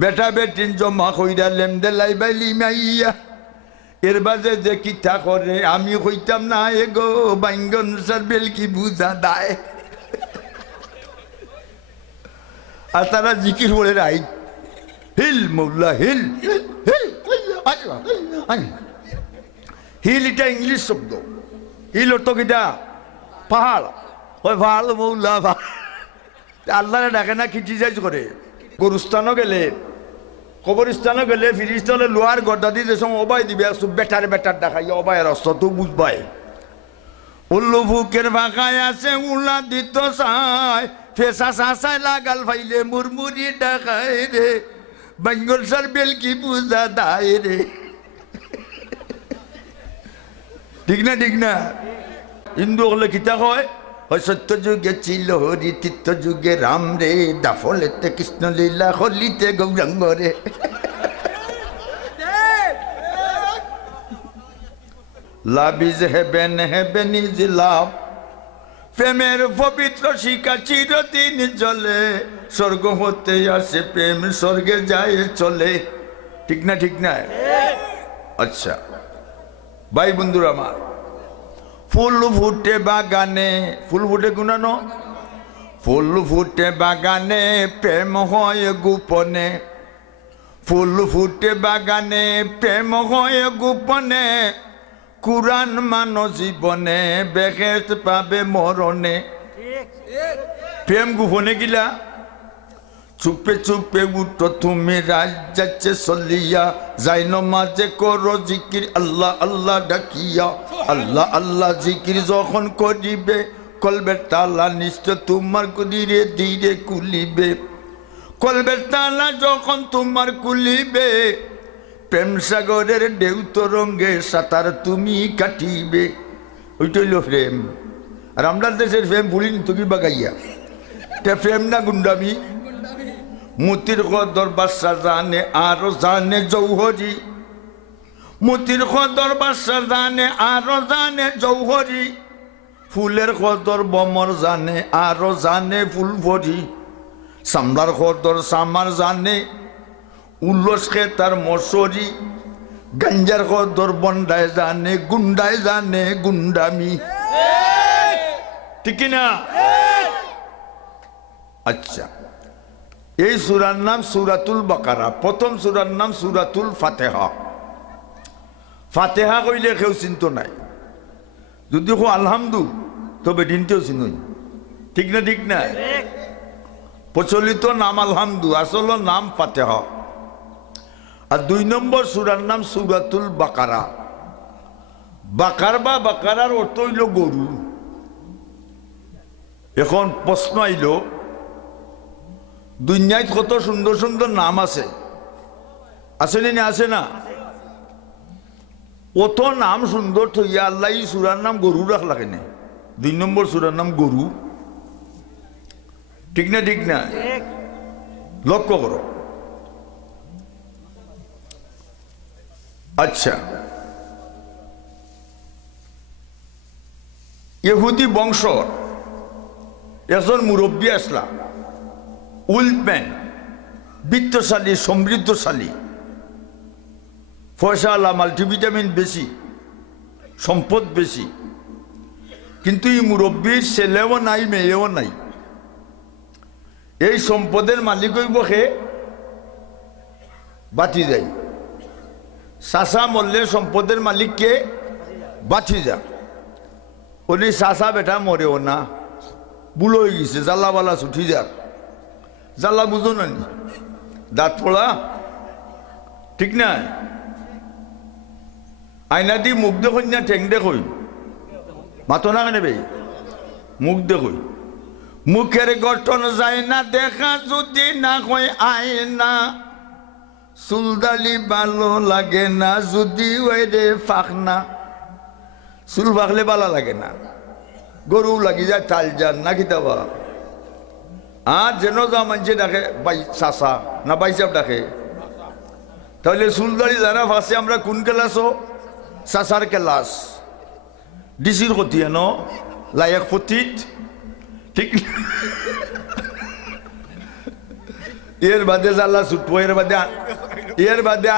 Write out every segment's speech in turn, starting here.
বেটা বেটিন জমা কইরা লেমদে লাইবাইলি মাইয়া এর বাজে যে কিতা করে আমি কইতাম না এগো বাইঙ্গন সার বেল কি বুঝা দায় আর তারা জিকির বলে রাই হিল মৌলা হিল হিল হিল এটা ইংলিশ শব্দ হিল অর্থ কিটা পাহাড় ওই পাহাড় মৌলা আল্লাহ ডাকে না ক্রিটিসাইজ করে গরুস্থানও গেলে কবরস্থানও গেলে ফিরিস্তানে লোহার গড্ডা দিয়ে যে সময় অবাই দিবে বেটার বেটার দেখাই অবায়ের অস্ত্র তো বুঝবাই উল্লু ফুকের ভাষায় আছে উল্লা দিত চাই ফেসা চাচাই লাগাল ফাইলে মুরমুরি ডাকাই রে বাঙ্গল সার বেল কি পূজা দায় রে ঠিক না ঠিক না হিন্দু হলে কিতা হয় সত্য যুগে ছিল হরি তীর্থ যুগে রাম রে দাফলেতে কৃষ্ণ লীলা হলিতে গৌরাঙ্গ রে love is haven is love প্রেমের পবিত্র শিখা চিরদিন চলে স্বর্গ হতে আসে প্রেম স্বর্গে যায় চলে ঠিক না ঠিক না আচ্ছা ভাই বন্ধুরা আমার ফুল ফুটে বাগানে ফুল ফুটে গুনানো ফুল ফুটে বাগানে প্রেম হয় গোপনে ফুল ফুটে বাগানে প্রেম হয় গোপনে কুরআন মানো জীবনে বেহেশত পাবে মরণে প্রেম গোপনে গিলা চুপে চুপে উঠো তুমি রাজ যাচ্ছে চলিয়া যাই নমাজে করো জিকির আল্লাহ আল্লাহ ডাকিয়া আল্লাহ আল্লাহ জিকির যখন করিবে কলবের তালা নিশ্চয় তোমার ধীরে ধীরে কুলিবে কলবের তালা যখন তোমার কুলিবে প্রেম সাগরের ঢেউ তরঙ্গে সাঁতার তুমি কাটিবে ওইটা হইল প্রেম আর আমরা দেশের প্রেম ভুলিন তুমি বাগাইয়া তে প্রেম না গুন্ডামি মতির কদর বাদশা জানে আরো জানে জৌহরি মতির কদর বাদশা জানে আরো জানে জৌহরি ফুলের কদর বমর জানে আরো জানে ফুল ভরি সামলার কদর সামার জানে উল্লস খেতার মশরি গঞ্জার কদর বন্ডায় জানে গুন্ডামি ঠিক না আচ্ছা এই সূরার নাম সূরাতুল বাকারা প্রথম সূরার নাম সূরাতুল ফাতিহা ফাতিহা কইলে কেউ চিন্ত নাই যদি কো আলহামদু তবে দিনতেও চিনই ঠিক না প্রচলিত নাম আলহামদু আসল নাম ফাতিহা আর 2 নম্বর সূরার নাম সূরাতুল বাকারা বাকার বা বাকারার অর্থ হইল গরু এখন প্রশ্ন আইল দুনিয়ায় কত সুন্দর সুন্দর নাম আছে না আছে না অত নাম সুন্দর থইয়া আল্লাহ এই সূরার নাম গরু রাখলা কেন 2 নম্বর সূরার নাম গরু ঠিক না লক্ষ্য করো আচ্ছা ইহুদি বংশ একজন মুরব্বী আসলা উলম্যান বিত্তশালী সমৃদ্ধশালী পয়সাওয়ালা মাল্টিভিটামিন বেশি সম্পদ বেশি কিন্তু এই মুরব্বীর ছেলেও নাই মেয়েও নাই এই সম্পদের মালিক হইব কে বাতি যায় চাচা মরলে সম্পদের মালিক কে বাতি যা উনি চাচা বেটা মরেও না বুড়ো হয়ে গেছে জ্বালাবালা ছুটি যার জ্বালা বুঝো না দাঁত পড়া ঠিক না আইনা দি মুখ দেখুন না ঠেং দেখুন মাতো না কেন ভাই মুখ দেখুন মুখের গঠন যায় না দেখা যদি না হয় আয়না চুলদালি ভালো লাগে না যদি ওই রে ফাঁকনা চুল ফাঁকলে ভালো লাগে না গরু লাগি যায় তাল যান না কিতাবা আর যেন যা মানছে ডাকে বাই চাষা না বাইসাব ডাকে তাহলে চুলদারি যারা ফাঁসে আমরা কোন ক্লাসও চাষার ক্লাস ডিসির কতি ন লায়ক পতিত ঠিক এর বাদে জ্বালা ছুটবো, এর বাদে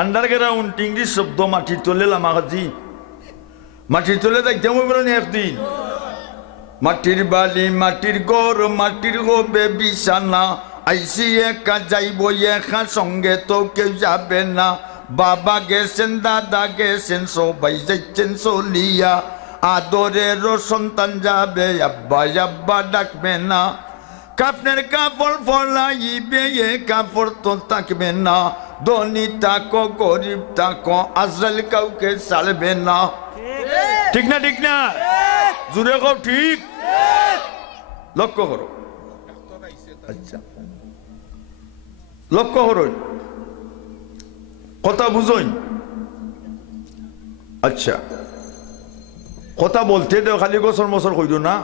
আন্ডারগ্রাউন্ড ইংলিশ শব্দ মাটির তলে লামাগাজি, মাটির তলে যাইতে বলেন একদিন। মাটির বালি মাটির ঘর মাটির হবে বিছানা, আইসি একা যাইব একা সঙ্গে তো কেউ যাবে না। বাবা গেছেন দাদা গেছেন সবাই যাচ্ছেন চলিয়া, আদরের সন্তান যাবে আব্বা আব্বা ডাকবে না। কাপড়ের কাপড় ফলাইবে এ কাপড় তো থাকবে না, ধনী থাকো গরিব থাকো আজরাইল কাউকে ছাড়বে না। ঠিক না ঠিক না? জুড়ে কও ঠিক। লক্ষ্য করো, আচ্ছা লক্ষ্য করো, কথা বুঝোই। আচ্ছা কথা বলতে দেও, খালি গোসর মসর কইল না।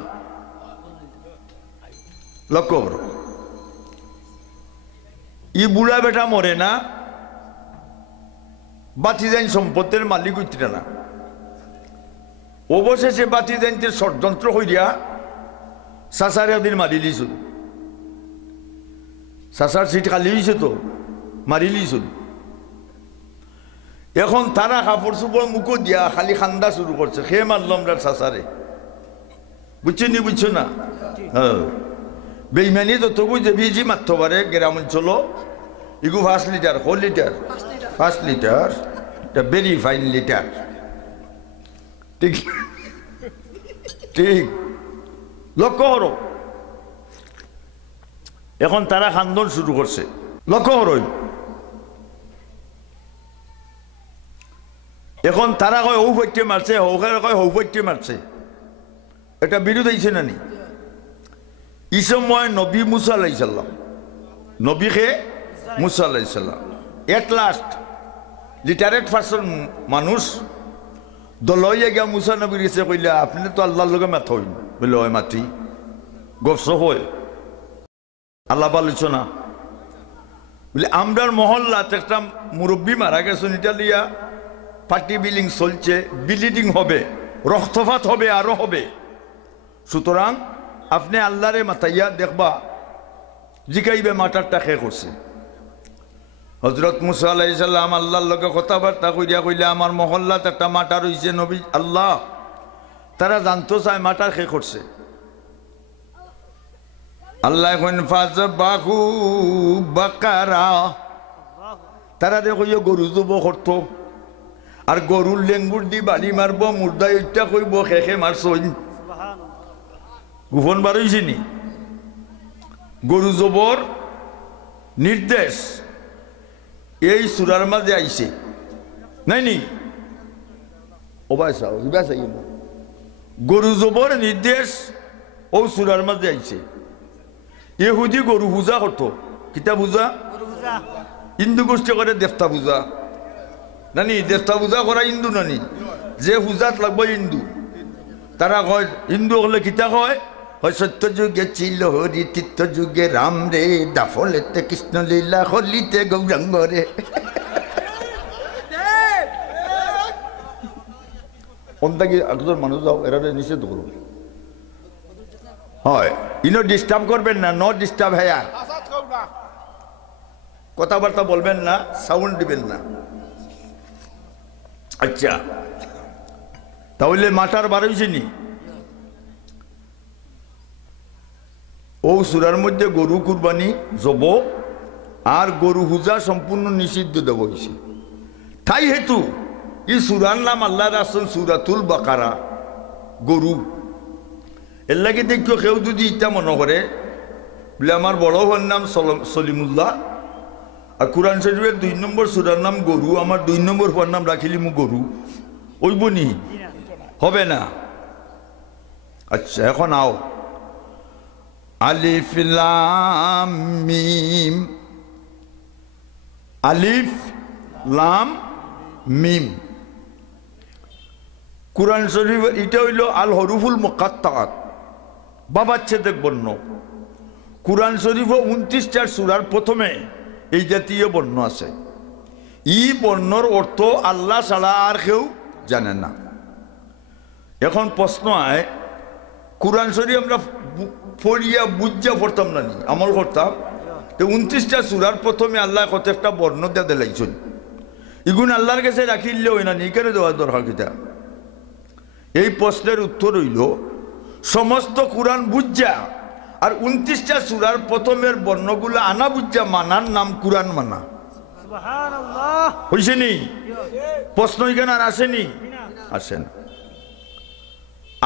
লক্ষ্য করো, ই বুড়া বেটা মরে না, বাতি যাইন সম্পত্তির মালিক হইতে না। অবশেষে বাতি যাইতে ষড়যন্ত্র হইয়া চাচারে ওদিন মারি লিছিল। চাচার সিট খালি হয়েছে তো মারি লিছিল। এখন তারা কাপড় চোপড় মুখো দিয়া খালি খান্দা শুরু করছে, খেয়ে মারলাম রা চাচারে। বুঝছো নি? বুঝছো না? হ্যাঁ, বেইমানি যতটুকু যে বিজি মারতে পারে গ্রাম অঞ্চল, এগু 5 litre 4 litre 5 litre, very fine litre. ঠিক ঠিক, লক্ষ্য করো। এখন তারা খান্দন শুরু করছে, লক্ষ্য করো। এখন তারা কয় হৌ পৈটে মারছে, হৌখারে কয় হৌ পৈটে মারছে। এটা বিরোধ হয়েছে না নি? এই সময় নবী মুসা আলাইহিস সালাম, নবী খে মুসা আলাইহিস সালাম, এট লাস্ট লিটারেট পার্সন মানুষ দলইয়া গিয়া মুসা নবীর কাছে কইলা, আপনি তো আল্লাহর লগে মাথা হইন। বলে হয় মাতি গপস হয়, আল্লাহ বলেছো না। বলে আমরার মহল্লাতে একটা মুরব্বী মারা গেছেন, এটা লিয়া পার্টি বিলিং চলছে, ব্লিডিং হবে, রক্তপাত হবে, আরো হবে। সুতরাং আপনি আল্লাহরে মাতাইয়া দেখবা, জিকাইবে মাটারটা খে করছে। হযরত মুসা আলাইহিস সালাম আল্লাহর লগে কথাবার্তা কইরা কইলা, আমার মহল্লাত একটা মাটা রইছে নবী আল্লাহ। তারা জানতো চায় মাটার খে করছে। আল্লাহ এখন ফাযবাহু বাকারা, তারা দেখো গরু জব করতো, আর গরুর লেঙ্গুর দি বাড়ি মারব, মুর্দা ইটা কইব খেখে মারছই। গোপন বার হইছে নি? গরু জবর নির্দেশ এই সূরার মাঝে আইছে নাই নি? গরু জবর নির্দেশ ও সূরার মাঝে আইছে। ইহুদি গরু পূজা করতো, কিতা পূজা? হিন্দু গোষ্ঠী করে দেবতা পূজা নানি, দেবতা পূজা করা হিন্দু নানি, যে পূজাত লাগবে হিন্দু। তারা কয় হিন্দু হলে কিতা কয়, সত্য যুগে ছিল হরি, তীর্থ যুগে রাম রে, দাফলেতে কৃষ্ণ লীলা, হলিতে গৌরাঙ্গ রে। কোনটাকে একজন মানুষ যাও, এরা নিষেধ করুন। হয় ইনো ডিস্টার্ব করবেন না, নো ডিস্টার্ব হেয়ার, কথাবার্তা বলবেন না, সাউন্ড দিবেন না। আচ্ছা তাহলে মাটার বার হইছে নি? ও সূরার মধ্যে গরু কুরবানি জব আর গরু পূজা সম্পূর্ণ নিষিদ্ধ দেব হয়েছে। তাই হেতু এই সূরার নাম আল্লাহ রাসূল সূরাতুল বাকারা, গরু। এর লাগে দেখো কেউ যদি ইটা মনে করে বলে আমার বড় ভাইয়ের নাম সলিমুল্লাহ, আর কোরআন শরীফের 2 নম্বর সূরার নাম গরু, আমার 2 নম্বর ভাইয়ের নাম রাখিলি মু গরু, ওইব নি? হবে না। আচ্ছা এখন আও, আলিফ লাম মিম, আলিফ লাম মিম। কুরআন শরীফ এটা হইল আল হরুফুল মুকাত্তাআত, বাবাচ্ছেদের বর্ণ। কুরআন শরীফ 29টা সূরার প্রথমে এই জাতীয় বর্ণ আছে। এই বর্ণর অর্থ আল্লাহ ছাড়া আর কেউ জানে না। এখন প্রশ্ন হয়, কুরআন শরীফ আমরা পড়িয়া বুঝা পড়তাম না নি আমল করতাম তো 29টা সূরার প্রথমে আল্লাহ কত একটা বর্ণ দিয়ে দিলাইছেন ইগুন আল্লাহর কাছে রাখিলে হয় না নি কেন দেওয়ার দরকার কিতা এই প্রশ্নের উত্তর হইল সমস্ত কুরআন বুঝা আর 29টা সূরার প্রথমের বর্ণগুলো আনা বুঝা মানার নাম কুরআন মানা সুবহানাল্লাহ হইছে নি প্রশ্ন এখানে আর আসেনি আসেন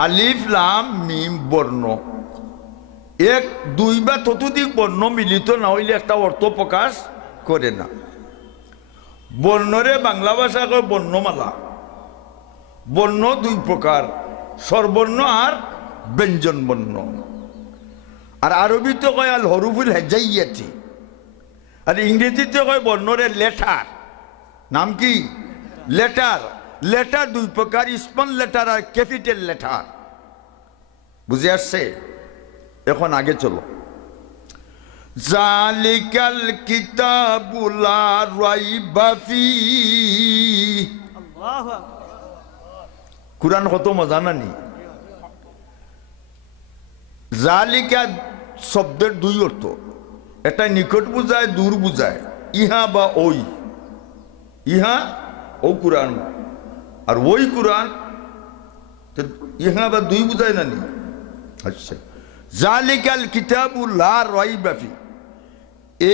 আলিফ লাম মিম বর্ণ এক দুই বা ততোধিক বর্ণ মিলিত না হইলে একটা অর্থ প্রকাশ করে না বর্ণরে বাংলা ভাষা কয় বর্ণমালা বর্ণ দুই প্রকার স্বরবর্ণ আর ব্যঞ্জন বর্ণ আর আরবিতে কয় আল হরুফুল হেজাইয়াতি আর ইংরেজিতে কয় বর্ণরে লেটার নাম কি লেটার লেটার দুই প্রকার স্মল লেটার আর ক্যাপিটাল লেটার বুঝে আসছে এখন আগে চলো জালিকাল কিতাবু লা রাইবা ফিহি আল্লাহু কুরআন কত মজা নানি জালিকা শব্দের দুই অর্থ একটা নিকট বুঝায় দূর বুঝায় ইহা বা ওই ইহা ও কুরআন আর ওই কুরআন ইহা বা দুই বুঝায় নানি আচ্ছা জালিকাল কিতাবু লা রাইবা ফিহি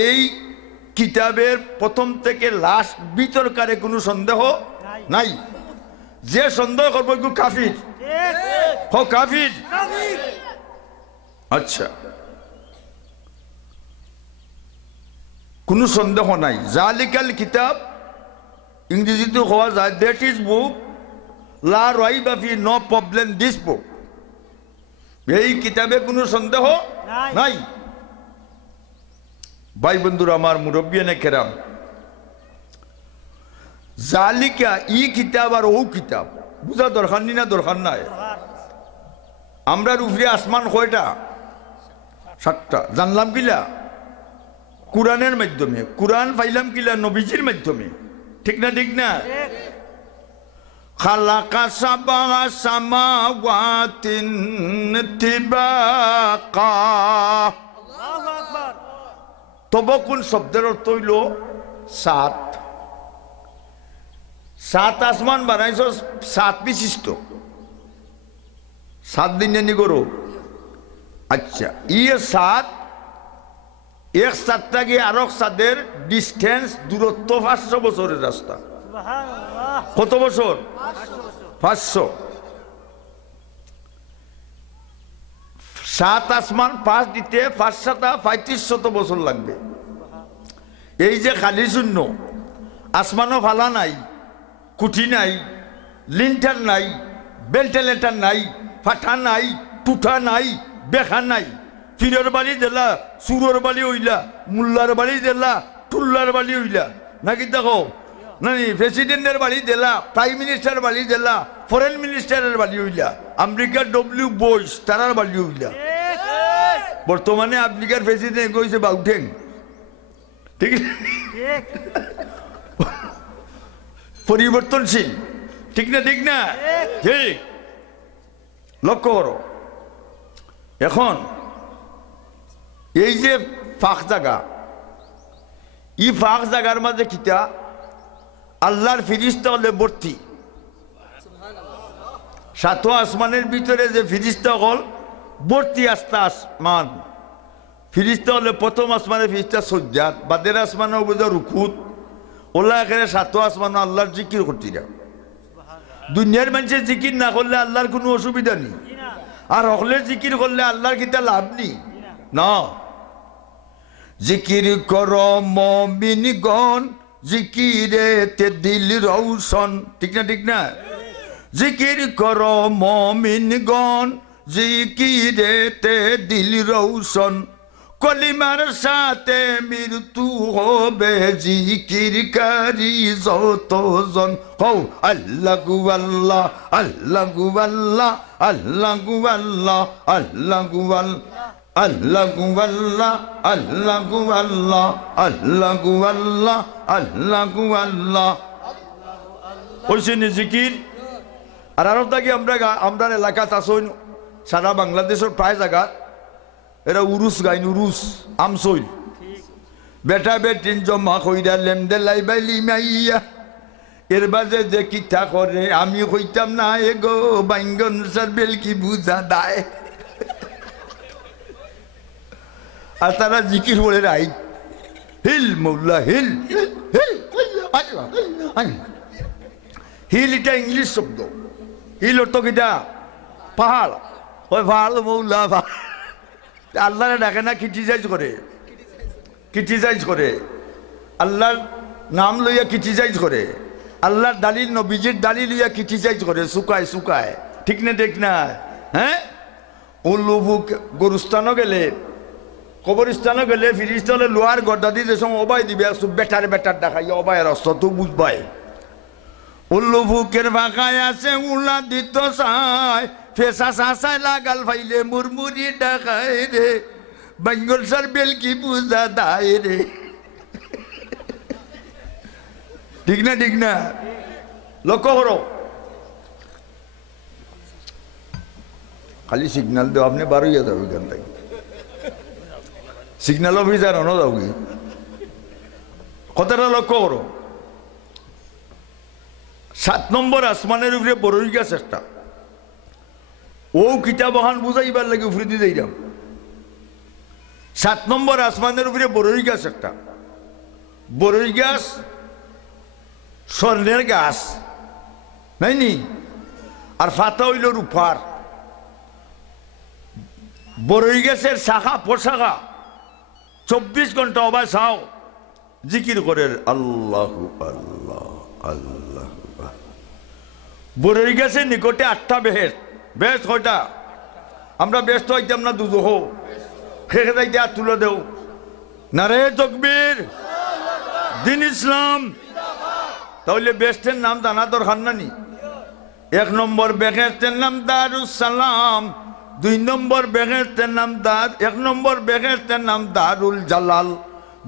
এই কিতাবের প্রথম থেকে লাস্ট বিতর্কারে কোনো সন্দেহ নাই যে সন্দেহ করবো একটু কাফির হো কাফির আচ্ছা কোনো সন্দেহ নাই জালিকাল কিতাব ইংরেজিতে হওয়া যায় দ্যাট ইজ বুক লা রাইবা ফিহি নো প্রবলেম দিস বুক এই কিতাবে কোনো সন্দেহ নাই ভাই বন্ধুরা আমার মুরব্বিয়ানে কেরাম জালিকা ই কিতাব আর ও কিতাব বুঝা দরকার নি না দরকার নাই আমরা উপরে আসমান কয়টা 7টা জানলাম কিলা কুরআনের মাধ্যমে কুরআন পাইলাম কিলা নবীজির মাধ্যমে ঠিক না ঠিক না খালাকা সাবা সামাওয়াতিন তিবাকা আল্লাহু আকবার তবকুল শব্দের অর্থ হইল 7 আসমান বানাইছ 7 বিশিষ্ট 7 দিন জানি করো আচ্ছা ইয়ে 7 এক 7টা গিয়ে আর এক 7-এর ডিস্টেন্স দূরত্ব 500 বছরের রাস্তা সুবহানাল্লাহ কত বছর 500 7 আসমান 5 দিতে 5,3500 বছর লাগবে এই যে খালি শূন্য আসমানও ফালা নাই কুঠি নাই লিন্টার নাই বেলটেলেটার নাই ফাটা নাই টুঠা নাই বেখা নাই ফিরের বাড়ি দিলা সুরের বাড়ি হইলা মুল্লার বাড়ি দিলা টুল্লার বাড়ি হইলা নাকি দেখো নানি প্রেসিডেন্টের বাড়ি দিলা প্রাইম মিনিস্টার বাড়ি দিলা ফরেন মিনিস্টারের বাড়ি হইলা আমেরিকার ডব্লিউ বুশ তারার বাড়ি হইলা বর্তমানে আমেরিকার প্রেসিডেন্ট কইছে বাউঠেং ঠিক পরিবর্তনশীল ঠিক না ঠিক না ঠিক লক্ষ্য করো এখন এই যে ফাঁক জায়গা এই ফাঁক জায়গার মাঝে কিতা আল্লাহর ফিরিস্তা হলে ভর্তি 7 আসমানের ভিতরে যে ফিরিস্তা হল ভর্তি আস্তা আসমান ফিরিস্তা হলে প্রথম আসমানে ফিরিস্তা সজ্জাত বাদের আসমানে বোঝা রুকুত ওলা এখানে 7 আসমানে আল্লাহর জিকির করতে যাও দুনিয়ার মানুষের জিকির না করলে আল্লাহর কোনো অসুবিধা নেই আর হলে জিকির করলে আল্লাহর কিতা লাভ নেই না জিকির কর মুমিনগণ জিকিরে তে দিল রৌশন ঠিক না ঠিক না জিকির কর মুমিনগণ জিকিরে তে দিল রৌশন কলিমার সাথে মৃত্যু হবে জিকির কারি যতজন হও আল্লাহু আল্লাহ আল্লাহু আল্লাহ আল্লাহু আল্লাহ আল্লাহু আল্লাহু আল্লাহ আল্লাহু আল্লাহ আল্লাহু আল্লাহ আল্লাহু আল্লাহ ওইসেন জিকির আর আরো থাকি আমরা এলাকাত আসুন সারা বাংলাদেশের প্রায় জায়গা এরা উরুস গাইন উরুস আমসইল বেটা বেটিন জমা কইরা লেমদে লাইবাইলি মাইয়া এর বাজে যে কিতা করে আমি কইতাম না এগো বাইঙ্গন সারবেল কি বুঝা দায় আর তারা জিকির বলে রাই হিল মৌলা হিল হিল হিল এটা ইংলিশ শব্দ হিল অর্থ কিটা পাহাড় ওই পাহাড় মৌলা আল্লাহ ডাকে না ক্রিটিসাইজ করে আল্লাহর নাম লইয়া ক্রিটিসাইজ করে আল্লাহর দালিল নবীজির দালিল লইয়া ক্রিটিসাইজ করে শুকায় ঠিক না দেখ না হ্যাঁ উল্লুভু গরুস্থানও গেলে কবরস্থানও গেলে ফিরিস্তানে লোহার গড্ডা দিয়ে যে সময় অবাই দিবে বেটার দেখাই অবায়ের অস্ত্র তো বুঝবাই উল্লুভুকের ভাষায় আছে উল্লা দিত চাই ফেসা চাচাই লাগাল ভাইলে মুরমুরি ডাকায় রে বেঙ্গল সার বেল কি বুঝা দায় রে ঠিক না লক্ষ্য করো খালি সিগন্যাল দেও আপনি বার হইয়া যাবে এখান থেকে সিগন্যাল অফিসার অন যাও কি কথাটা লক্ষ্য করো 7 নম্বর আসমানের উপরে বড়ই গাছ একটা ও কিতাব বহান বুঝাইবার লাগে উপরে দিয়ে যাইলাম 7 নম্বর আসমানের উপরে বড়ই গাছ একটা বড়ই গাছ স্বর্ণের গাছ নাইনি আর ফাতা হইল রূপার বড়ই গাছের শাখা পোশাখা 24 ঘন্টা অবাই চাও জিকির করে আল্লাহ আল্লাহ আল্লাহ বড়ই গাছের নিকটে 8টা বেহেশত কয়টা আমরা ব্যস্ত হইতাম না দুজহ খেয়ে যাইতে আর তুলে দেও নারে তকবীর দিন ইসলাম তাহলে বেস্টের নাম জানা দরকার নানি 1 নম্বর বেহেশতের নাম দারুস সালাম 2 নম্বর বেহেশতের নাম 1 নম্বর বেহেশতের নাম দারুল জালাল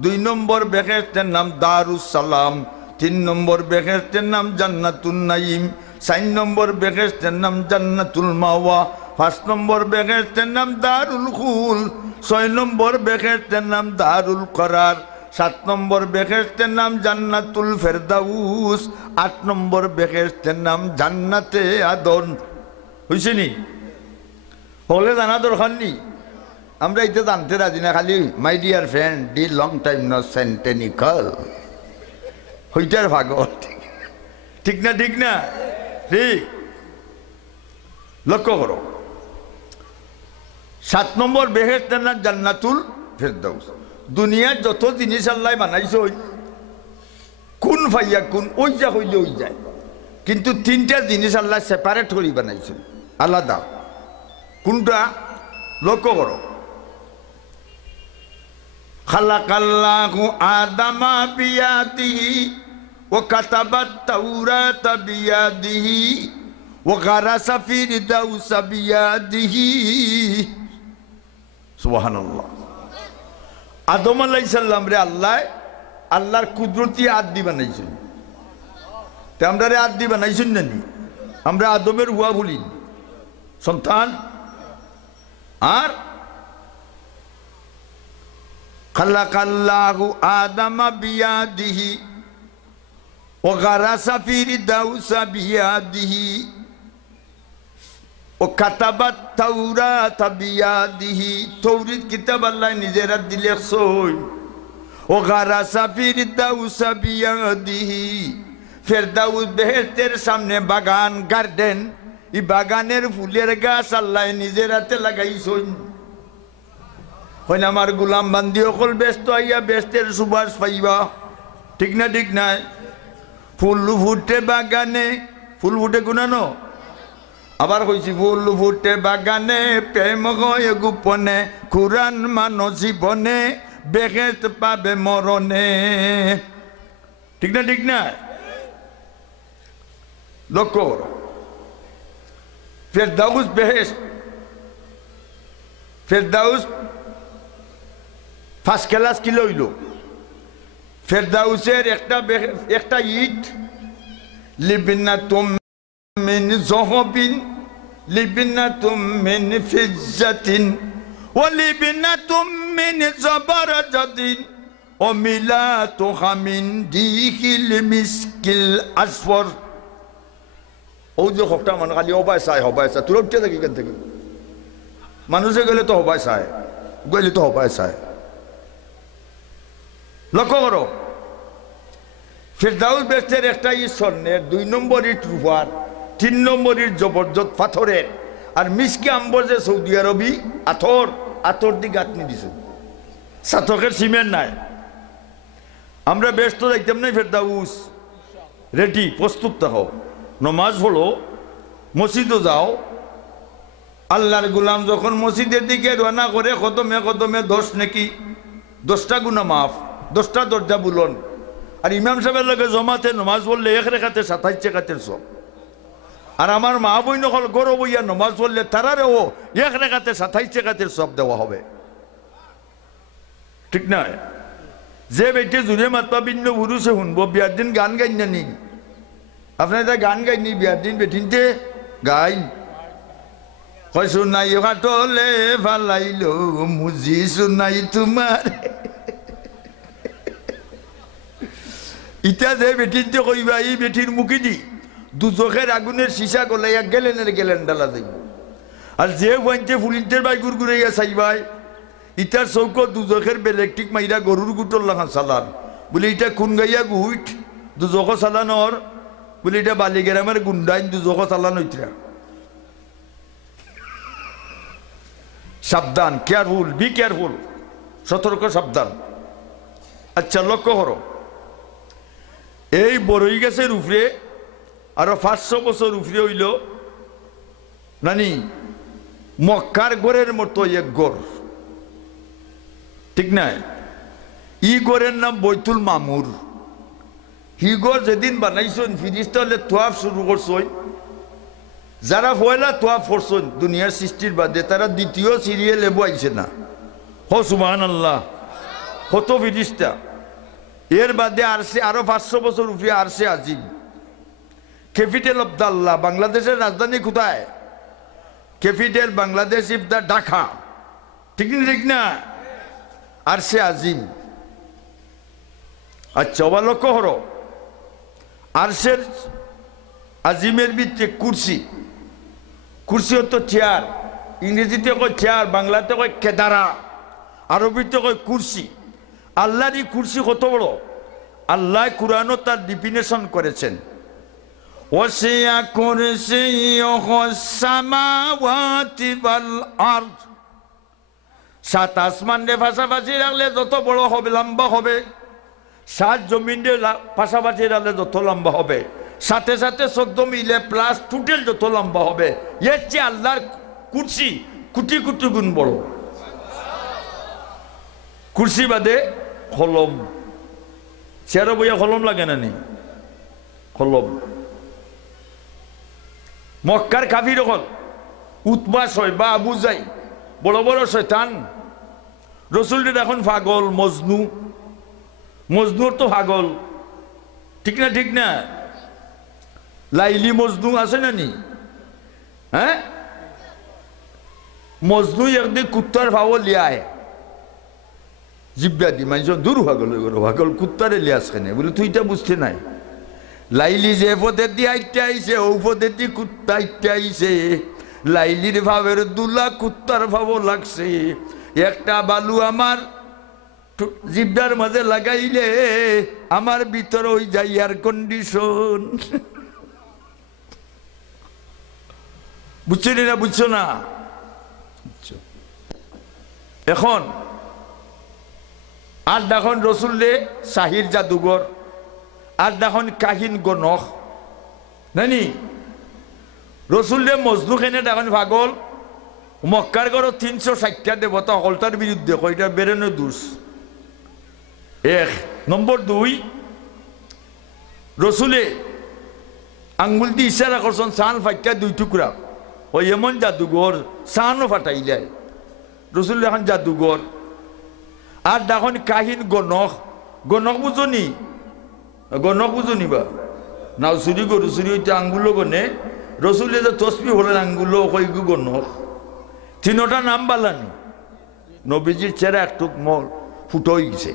2 নম্বর বেহেশতের নাম দারুস সালাম 3 নম্বর বেহেশতের নাম জান্নাতুন নাঈম 4 নম্বর বেহেশতের নাম জান্নাতুল মাওয়া 5 নম্বর বেহেশতের নাম দারুল খুল 6 নম্বর বেহেশতের নাম দারুল করার 7 নম্বর বেহেশতের নাম জান্নাতুল ফেরদাউস 8 নম্বর বেহেশতের নাম জান্নাতে আদন হইছে নি হলে জানা দরকার নি আমরা এটা জানতে রাজি না খালি মাই ডিয়ার ফ্রেন্ড ডি লং টাইম নো সেন্টেনিকল হইটার ভাগত ঠিক না ঠিক লক্ষ্য করো 7 নম্বর বেহেশতের নাম জান্নাতুল ফেরদাউস দুনিয়ার যত জিনিস আল্লাহ বানাইছে কোন ফাইয়া কোন ওই যা হইলে ওই যায় কিন্তু 3টা জিনিস আল্লাহ সেপারেট করে বানাইছে আলাদা কোনটা লক্ষ্য করো খালাকাল্লাহু আদামা বিয়াদিহি ওয়া কাতাবাত তাওরাতা বিয়াদিহি ওয়া গারাসা ফিরদাউসা বিয়াদিহি সুবহানাল্লাহ আদম আলাইহিস সালাম রে আল্লাহর কুদরতি আদি বানাইছেন তে আমরা রে আদি বানাইছেন না নি আমরা আদমের হুয়া বলি সন্তান আর খালাকাল্লাহু আদামা বিয়াদিহি ওয়া গারাসা ফিরদাউসা বিয়াদিহি ও কাতাবাত তাওরাত বিয়াদিহি তৌরাত কিতাব আল্লাহ নিজের হাত দিয়ে লিখছই ও গারাসা ফিরদাউসা বিয়াদিহি ফেরদাউস বেহেশতের সামনে বাগান গার্ডেন এই বাগানের ফুলের গাছ আল্লাহ নিজের হাতে লাগাইছই হইনা আমার গোলাম বান্দি সকল ব্যস্ত আইয়া ব্যস্তের সুবাস পাইবা ঠিক না ফুল ফুটে বাগানে ফুল ফুটে গুনানো আবার কইছি ফুল ফুটে বাগানে প্রেম হয় গোপনে কুরআন মানো জীবনে বেহেশত পাবে মরণে ঠিক না লক্ষ্য করো ফেরদাউস বেহেশত ফেরদাউস ফার্স্ট ক্লাস কি লইল ফেরদাউসের একটা ইট লিবিনাতুম মিন যহবিন লিবিনাতুম মিন ফিজ্জাতিন ওয়ালিবিনাতুম মিন জাবারাজাতিন ও মিলাতুহা মিন দিহিল মিসকিল আসফর। ও যে হকটা মানে খালি হবায় চায় তোর উঠতে থাকি কেন থেকে মানুষে গেলে তো হবায় চায় গেলে তো হবায় চায়। লক্ষ্য করো ফেরদাউস বেহেশতের একটা ইট স্বর্ণের, 2 নম্বর ইট রূপার, 3 নম্বর ইট জবরদস্ত পাথরের, আর মিসকি আম্বর যে সৌদি আরবি আথর দি গাঁথনি দিছে, সাতকের সিমেন্ট নাই। আমরা ব্যস্ত দেখতাম না ফেরদাউস রেডি প্রস্তুত থাকো, নমাজ পড়ো, মসজিদও যাও। আল্লাহর গুলাম যখন মসজিদের দিকে রওনা করে কদমে কদমে 10 নাকি 10টা গুনাহ মাফ, 10টা দরজা বুলন। আর ইমাম সাহেবের লগে জমাতে নমাজ পড়লে 1 রেখাতে 27 রেখাতের সব। আর আমার মা বইন হল গরো বইয়া নমাজ পড়লে তারারেও 1 রেখাতে 27 রেখাতের সব দেওয়া হবে, ঠিক না? যে বেটে জুড়ে মাতবা ভিন্ন পুরুষে শুনবো বিয়ার দিন গান গাই না নি? আপনার এটা গান গাইনি বিয়ার দিন বেঠিনতে গাইন কয় শুনাই হাটলে ভালাইল মুজি শুনাই তোমার। ইটা যে বেঠিনতে কইবা এই বেঠির মুখি দি দুজখের আগুনের সীসা গলাইয়া গেলেন ডালা যাইব। আর যে ওয়াইনতে ফুলিনতের বাই গুড়গুড়াইয়া চাইবাই ইটার চৌক দুজখের বেলেকটিক মাইরা গরুর গুটর লাগান চালান বলে এটা খুন গাইয়া গুইট দুজখ চালানোর বলে এটা বালিগেরামের গুন্ডাইন দুজখ চালান হইতরা। সাবধান, কেয়ারফুল, বি কেয়ারফুল, সতর্ক সাবধান। আচ্ছা লক্ষ্য করো এই বড়ই গাছের উপরে আরো 500 বছর উপরে হইল নানি মক্কার গড়ের মতো এক গড়, ঠিক না? ই গড়ের নাম বৈতুল মামুর। হি গড় যেদিন বানাইছেন ফিরিস্তা হলে তোয়াফ শুরু করছেন, যারা পয়লা তোয়াফ করছেন দুনিয়ার সৃষ্টির বাদে তারা দ্বিতীয় সিরিয়ে লেবু আইছে না। হো সুবহানাল্লাহ, কত ফিরিস্তা। এর বাদে আরশে আরো 500 বছর উপরে আরশে আজিম, ক্যাপিটাল অফ দ্য আল্লাহ। বাংলাদেশের রাজধানী কোথায়? Capital Bangladesh if the Dhaka, ঠিক না? আরশে আজিম। আচ্ছা ওবা লক্ষ্য করো আরশের আজিমের ভিতরে কুরসি হতো চেয়ার, ইংরেজিতে কয় চেয়ার, বাংলাতে কয় কেদারা, আরবিতে কয় কুরসি। আল্লাহর এই কুরসি কত বড় আল্লাহ কুরআনও তার ডিফিনেশন করেছেন। ওয়াসিয়া কুরসিয়ুহুস সামাওয়াতি ওয়াল আরদ। 7 আসমানের পাশাপাশি রাখলে যত বড় হবে লম্বা হবে, 7 জমিনের পাশাপাশি রাখলে যত লম্বা হবে, সাথে 14 মিলে প্লাস টোটাল যত লম্বা হবে, এর চেয়ে আল্লাহর কুরসি কোটি কোটি গুণ বড়। কুরসি বাদে কলম, চেয়ারে বইয়া কলম লাগে না নি? কলম। মক্কার কাফির হল উতবা শয়বা আবু যাই বড় বড় শয়তান, রসুলদের এখন পাগল মজনুর তো পাগল, ঠিক না? লাইলি মজনু আছে না নি? হ্যাঁ, মজনু একদিন কুত্তার ভাও লিয়ায় জিব্বা দি মানুষ দূর ভাগল কুত্তারে লিয়াস কেনে বলে তুই এটা বুঝতে নাই। লাইলি যে পদের দিয়ে আইতে আইছে ও পদের দিয়ে কুত্তা আইতে আইছে, লাইলির ভাবের দুলা কুত্তার ভাবও লাগছে। একটা বালু আমার জিব্বার মাঝে লাগাইলে আমার ভিতর ওই যাই এয়ার কন্ডিশন। বুঝছো না? বুঝছো না? এখন আর দেখুন রসুল্লে শাহির জাদুঘর, আর দেখুন কাহিন গণক নানি রসুল্লে মজনু খেনে দেখুন পাগল। মক্কার গড় 360টা দেবতা সকলটার বিরুদ্ধে কয়টা বেরোনো দুষ। 1 নম্বর 2 রসুলে আঙ্গুল দিয়ে ইশারা করছেন সান ফাইটা 2 টুকরা, ওই এমন জাদুঘর সানও ফাটাই যায়। রসুল এখন জাদুঘর। আর দেখুন কাহিন গণক বুঝনি? গণক বুঝনি বা নাও চুরি গরু চুরি হইতে আঙ্গুলো গনে রসুলে যে তসবি হলেন আঙ্গুলো কইগু গণক। 3টা নাম বালানি নবীজির চেহারা একটু ফুটো হয়ে গেছে।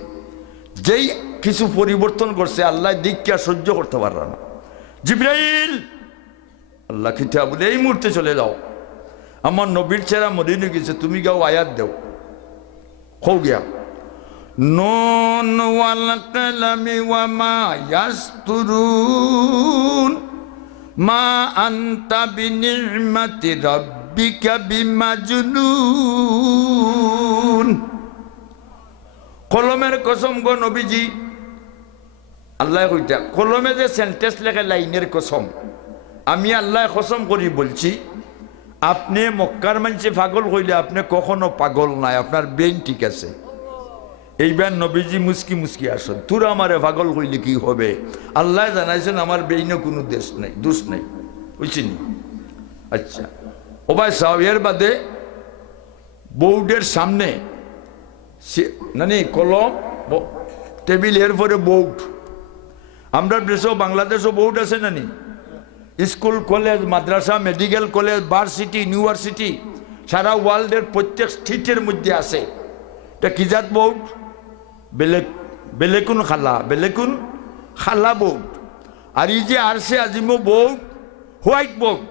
যেই কিছু পরিবর্তন করছে আল্লাহ দীক্ষা সহ্য করতে পারল না। জিবরাইল আল্লাহ খিতা বলে এই মুহূর্তে চলে যাও, আমার নবীর চেহারা মরিন গেছে, তুমি গাও আয়াত দেও। হো গিয়া নুন ওয়াল কলমি ওয়া মা ইয়াসতুরুন মা আনতা বিনি'মাতি রাব্বিকা বিমাজনুন। কলমের কসম গো নবীজি, আল্লাহ কইতা কলমে যে সেন্টেন্স লেখে লাইনের কসম, আমি আল্লাহ কসম করি বলছি, আপনি মক্কার মানুষে পাগল কইলে আপনি কখনো পাগল নাই, আপনার ব্রেন ঠিক আছে। এইবার নবীজি মুস্কি মুস্কি আসেন, তোরা আমারে পাগল কইলে কি হবে? আল্লাহ জানাইছেন আমার ব্রেইনে কোনো দেশ নাই, দোষ নাই, বুঝছেন? আচ্ছা ও ভাই সাহেব, এর বাদে বোর্ডের সামনে নানি কলম টেবিল, এরপরে বোর্ড। আমরা দেশও বাংলাদেশও বোর্ড আছে নানি, স্কুল কলেজ মাদ্রাসা মেডিকেল কলেজ ভার্সিটি ইউনিভার্সিটি সারা ওয়ার্ল্ডের প্রত্যেক স্ট্রিটের মধ্যে আছে। এটা কি জাত বোর্ড? বেলেকুন খালা বোর্ড। আর এই যে আরসে আজিমো বোর্ড, হোয়াইট বোর্ড,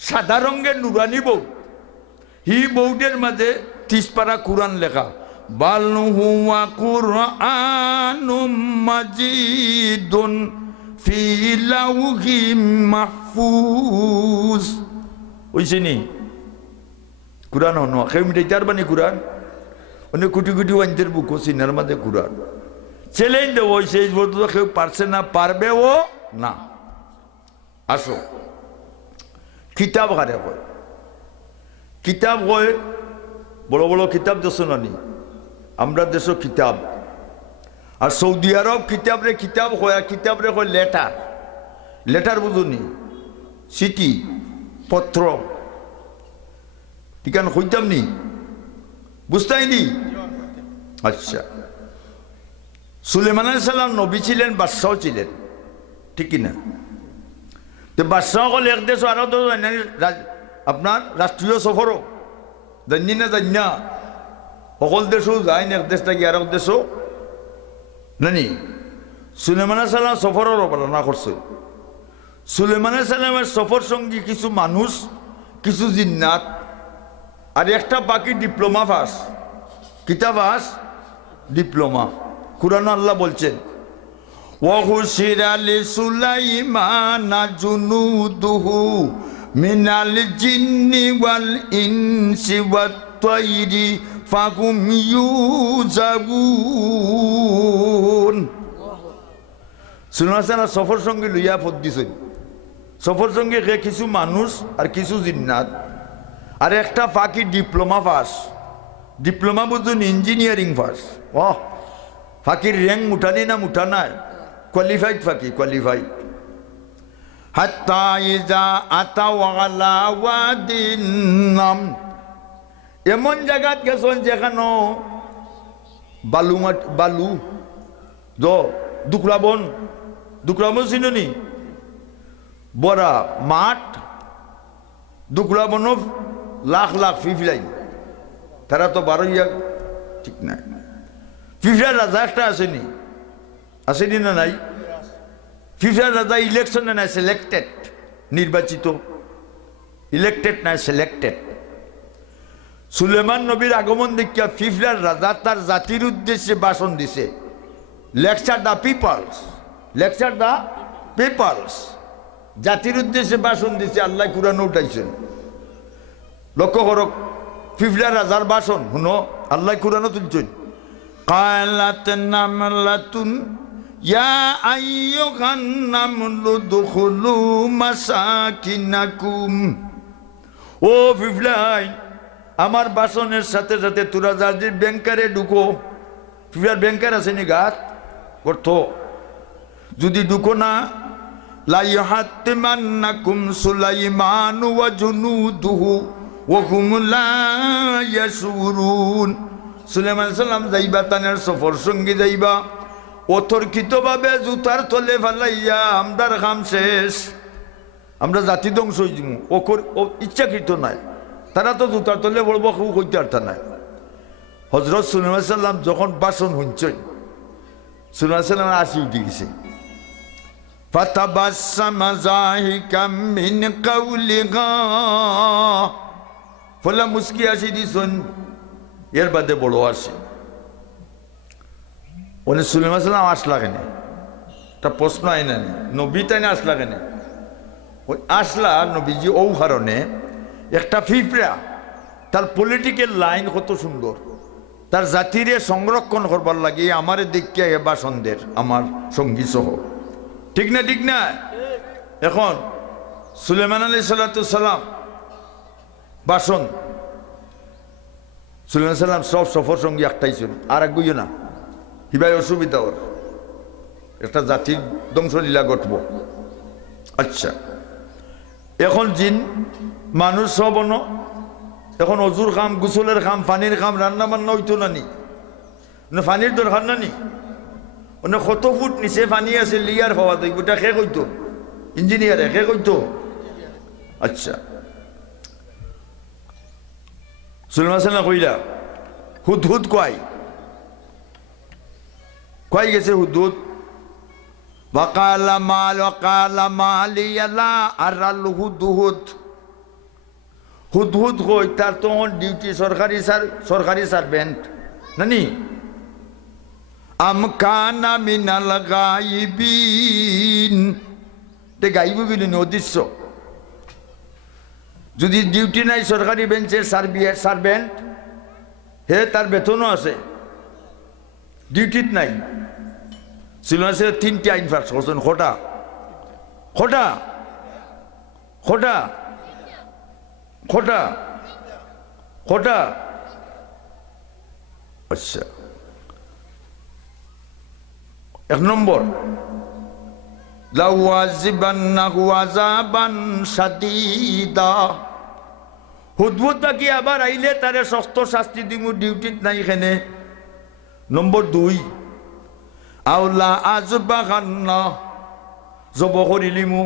সাদা রঙের নুরানি বোর্ড। হি বোর্ডের মাঝে 30 পারা কুরআন লেখা, বাল হুয়া কুরআনুম মাজিদুন ফি লাউহিম মাহফুজ। ওইছেনি কুরআন হনো কেউ মিটাইতার বানি কুরআন অনেক কোটি কোটি ওয়াঞ্জের বুক সিনার মাঝে কুরআন চ্যালেঞ্জ দেব, সেই পর্যন্ত কেউ পারছে না, পারবেও না। আসো কিতাব কারে কয়? কিতাব কয় বড় বড় কিতাব দেশ নানি, আমরা দেশ কিতাব। আর সৌদি আরব কিতাবরে কিতাব কয়, আর কিতাবরে কয় লেটার। লেটার বুঝুনি, চিঠি পত্র, ঠিকান হইতাম নি, বুঝতাইনি? আচ্ছা, সুলেমান আলাইহিস সালাম নবী ছিলেন, বাদশাহ ছিলেন, ঠিক কিনা? তো বাদশাহ হল এক দেশ আরো তো আপনার রাষ্ট্রীয় সফরও জানি না জানি না, সকল দেশও যায় না, এক দেশ থাকি আর এক দেশও নানি। সুলেমান আলাইহিস সালাম সফরের বর্ণনা করছে। সুলেমান আলাইহিস সালামের সফর সঙ্গী কিছু মানুষ, কিছু জিন্নাত, আর একটা বাকি ডিপ্লোমা পাস। কিতাব পাস? ডিপ্লোমা। কুরআন আল্লাহ বলছেন ওয়াহুশিরা লিসুলাইমানা জুনুদুহু মিনাল জিন্নি ওয়াল ইনসি ওয়াত তায়রি ফাহুম ইউযাবুন। সুলেমান সফর সঙ্গে লইয়া পথ দিছেন। সফর সঙ্গে কিছু মানুষ আর কিছু জিন্নাত, আর একটা ফাঁকি ডিপ্লোমা পাস। ডিপ্লোমা বুঝুন ইঞ্জিনিয়ারিং পাস। ও ফাঁকির র্যাঙ্ক উঠানি না উঠা নাই, কোয়ালিফাইড ফাঁকি, কোয়ালিফাইড। হাত্তা ইজা আতাও আলা ওয়াদিন নাম, এমন জায়গাত গেছেন যেখানে বালু দুকরাবন চিনি বড়া মাঠ, দুকরাবন লাখ লাখ ফিফলাই, তারা তো 12 ঠিক নাই। ফিফার রাজা একটা আসেনি, আসেনি না নাই? ফিফার রাজা ইলেকশনে নাই, সিলেক্টেড, নির্বাচিত, ইলেক্টেড নাই, সিলেক্টেড। সুলেমান নবীর আগমন দেখিয়া ফিফার রাজা তার জাতির উদ্দেশ্যে ভাষণ দিছে, lecture the peoples, lecture the peoples, জাতির উদ্দেশ্যে ভাষণ দিছে। আল্লাহ কুরআন উঠাইছেন, লক্ষ্য করো ফিফলার রাজার ভাষণ শুনো, আল্লাহ কুরআনও তুলছেন। কালাত নামলাতুন ইয়া আইয়ুহান নামলু দুখুলু মাসাকিনাকুম। ও ফিফলাই, আমার ভাষণের সাথে সাথে তোরা যাদের ব্যাংকারে ঢুকো। ফিফলার ব্যাংকার আছে নি গাত করতো, যদি ঢুকো না লা ইহাত্তিমান্নাকুম সুলাইমান ওয়া জুনুদুহু ওয়া হুম লা ইয়াশুরুন। সুলাইমান সালাম যাইবা, তানের সফর সঙ্গী যাইবা, অতর্কিতভাবে জুতার তলে ফেলাইয়া আমরার কাম শেষ, আমরা জাতি ধ্বংস হয়ে যাব। ও ইচ্ছাকৃত নাই, তারা তো জুতার তলে বলবো কেউ কইতে পারত নাই। হযরত সাল্লাল্লাহু আলাইহি সাল্লাম যখন ভাষণ শুনছেন সাল্লাল্লাহু আলাইহি সাল্লাম আসি উঠে গেছে ফাতাবাসসামা যাহিকাম মিন কাউলিহা ফলা মুস্কি আসি দিছেন এর বাদে বড় আসে ওনে সাল্লাল্লাহু আলাইহি সাল্লাম আসলা কেন একটা প্রশ্ন আইনা নবী তাই না আসলা কেন ওই আসলা নবীজি ও কারণে একটা ফিফড়া তার পলিটিক্যাল লাইন কত সুন্দর তার জাতিরে সংরক্ষণ করবার লাগে আমার দিকে বাসনদের আমার সঙ্গী সহ ঠিক না এখন সুলাইমান আলাইহিস সালাম বাসন সুলাইমান সাল্লাম সব সফর সঙ্গী একটাই ছিল আর এক গুইও না হিবাই অসুবিধা ওর একটা জাতির ধ্বংসলীলা ঘটব আচ্ছা এখন জিন মানুষ সব এখন অজুর কাম গোসলের কাম পানির কাম রান্না বান্না হইতো না নি পানির দরকার না নি ওনে কত ফুট নিচে পানি আছে লিয়ার হওয়া তো ওটা কে কইতো ইঞ্জিনিয়ারে কে কইতো আচ্ছা সুলাইমান সাল্লাম কইলা হুদহুদ কয় গেছে হুদহুদ ওয়াকালা মালিয়া লা আরাল হুদহুদ হুদহুদ কই তার তখন ডিউটি সরকারি সার্ভেন্ট নানি আমকানা মিনাল গায়িবিন তে গাইব বিলিন অদৃশ্য যদি ডিউটি নাই সরকারি বেঞ্চের সার্ভেন্ট হে তার বেতনও আছে ডিউটিত নাই সিলনাসে 3টি আইন পাস করছেন খোটা আচ্ছা 1 নম্বর লাওয়াজিবান্নাহু আযাবান শাদীদা হুদহুদ বাকি আবার আইলে তারে শক্ত শাস্তি দিমু ডিউটিত নাই এখানে নম্বর 2 আউলা আজবাগান্না জব করিলিমু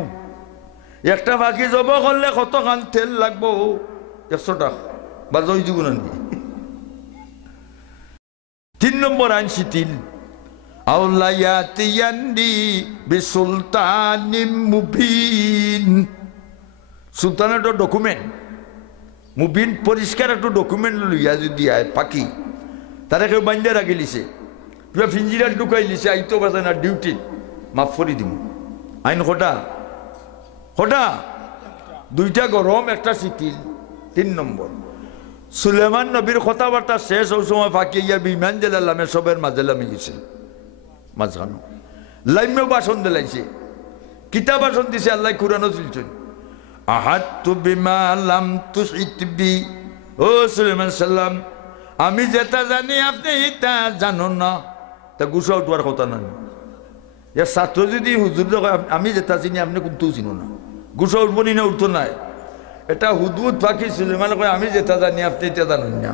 একটা বাকি জব করলে কত খান তেল লাগবো 100 টাকা বা জয় যুগুন 3 নম্বর আইন শিথিল আউলা ইয়াতিয়ান্দি বিসুলতানিম মুবিন সুলতান একটা ডকুমেন্ট মুবিন পরিষ্কার একটা ডকুমেন্ট লইয়া যদি আয় পাকি তারা কেউ বান্ধে রাখি লিছে কিবা ফিঞ্জিরার ঢুকাই লিছে আইতো বাজে না ডিউটি মাফ করে দিব আইন খোটা 2টা গরম একটা শিথিল 3 নম্বর সুলেমান নবীর কথাবার্তা শেষ ওই সময় ফাঁকি ইয়া বিমান জেলালামে সবের মাঝে লামে গেছে মাঝখানো লাইমেও বাসন দিলাইছে কিতাব বাসন দিছে আল্লাহ কুরআনও চলছেন আহাত্তু বিমা লাম তুহিত বি ও সুলেমান সাল্লাম আমি যেটা জানি আপনি তা জানো না তা গুছা উঠবার কথা না এর ছাত্র যদি হুজুর আমি যেটা চিনি আপনি কিন্তু চিনো না গুছা উঠবো না উঠতো নাই এটা হুদহুদ ফাঁকি সুলেমান কয় আমি যেটা জানি আপনি তা জানেন না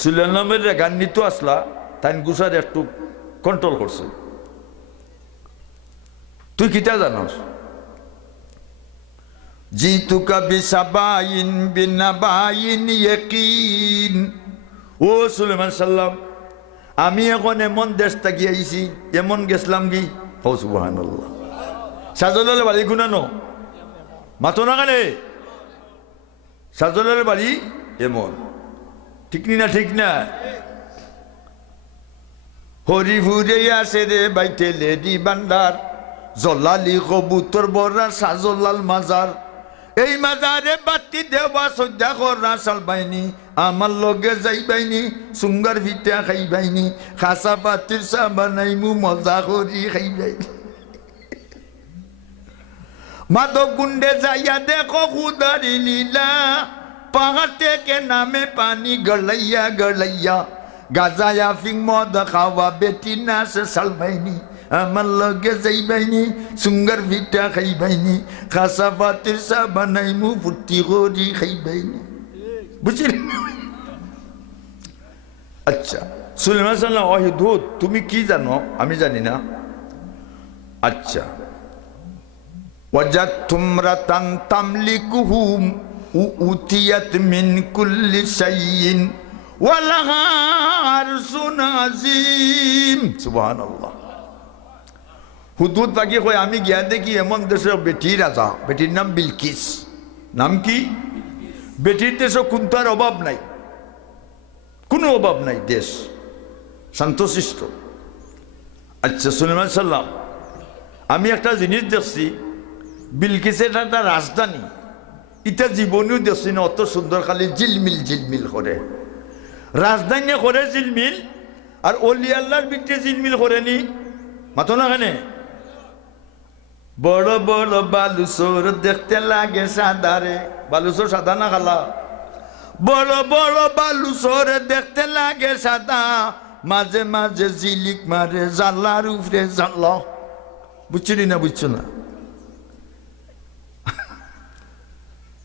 সুলেমানের গান্বিত আসলা তাই গুছার একটু কন্ট্রোল করছে তুই কিতা জানোস জিতুকা বিসাবাইন বিনাবাইন ইয়াকিন ও সুলেমান সাল্লাম আমি এখন এমন দেশ থাকি আইছি এমন গেছিলাম কি ও সুবহানাল্লাহ সাজলালের বাড়ি গুনানো মাতো না কানে সাজলালের বাড়ি এমন ঠিক না হরিপুরে আছে রে বাইতে লেডি বান্ডার জলালি কবুতর বড়া সাজলাল মাজার এই মাজারে বাতি দেওয়া সজ্জা করা সালবাইনি আমার লগে যাইবাইনি সুঙ্গার ভিটা খাইবাইনি খাসা পাতির চা বানাইমু মজা করি খাইবাইনি মাদক গুন্ডে যাইয়া দেখো খুদারি লীলা পাহাড় থেকে নামে পানি গড়াইয়া গাজায়া ফিং মদ খাওয়া বেটি নাচে সালবাইনি আমার লগে যাইবাইনি সুঙ্গার ভিটা খাইবাইনি খাসা পাতির চা বানাইমু ফুর্তি করি খাইবাইনি বুঝলি আচ্ছা সুলাইমান সাল্লাম ওয়াহিদুদ তুমি কি জানো আমি জানি না আচ্ছা ওয়াজাতুম রাতান তামলিকুহুম উতিয়াত মিন কুল্লি শাইইন ওয়ালাহা আরশুন আযীম। সুবহানাল্লাহ। হুদহুদ পাখি কয় আমি গিয়া দেখি এমন দেশের বেটি রাজা, বেটির নাম বিলকিস। নাম কি? বেটির দেশে কোনটার অভাব নাই, কোনো অভাব নাই, দেশ শান্তশিষ্ট। আচ্ছা সুলাইমান সাল্লাম, আমি একটা জিনিস দেখছি, বিলকিসের একটা রাজধানী, এটা জীবনেও দেখছি না অত সুন্দর, খালি ঝিলমিল ঝিলমিল করে। রাজধানী করে ঝিলমিল, আর অলি আল্লাহর ভিতরে ঝিলমিল করেনি, মাতো না কেন? বড় বড় বালুচর দেখতে লাগে সাদারে, বালুচর সাদা না খালা? বড় বড় বালুচর দেখতে লাগে সাদা, মাঝে মাঝে জিলিক মারে জাল্লার উপরে জাল্লা। বুঝছিলি না? বুঝছো না?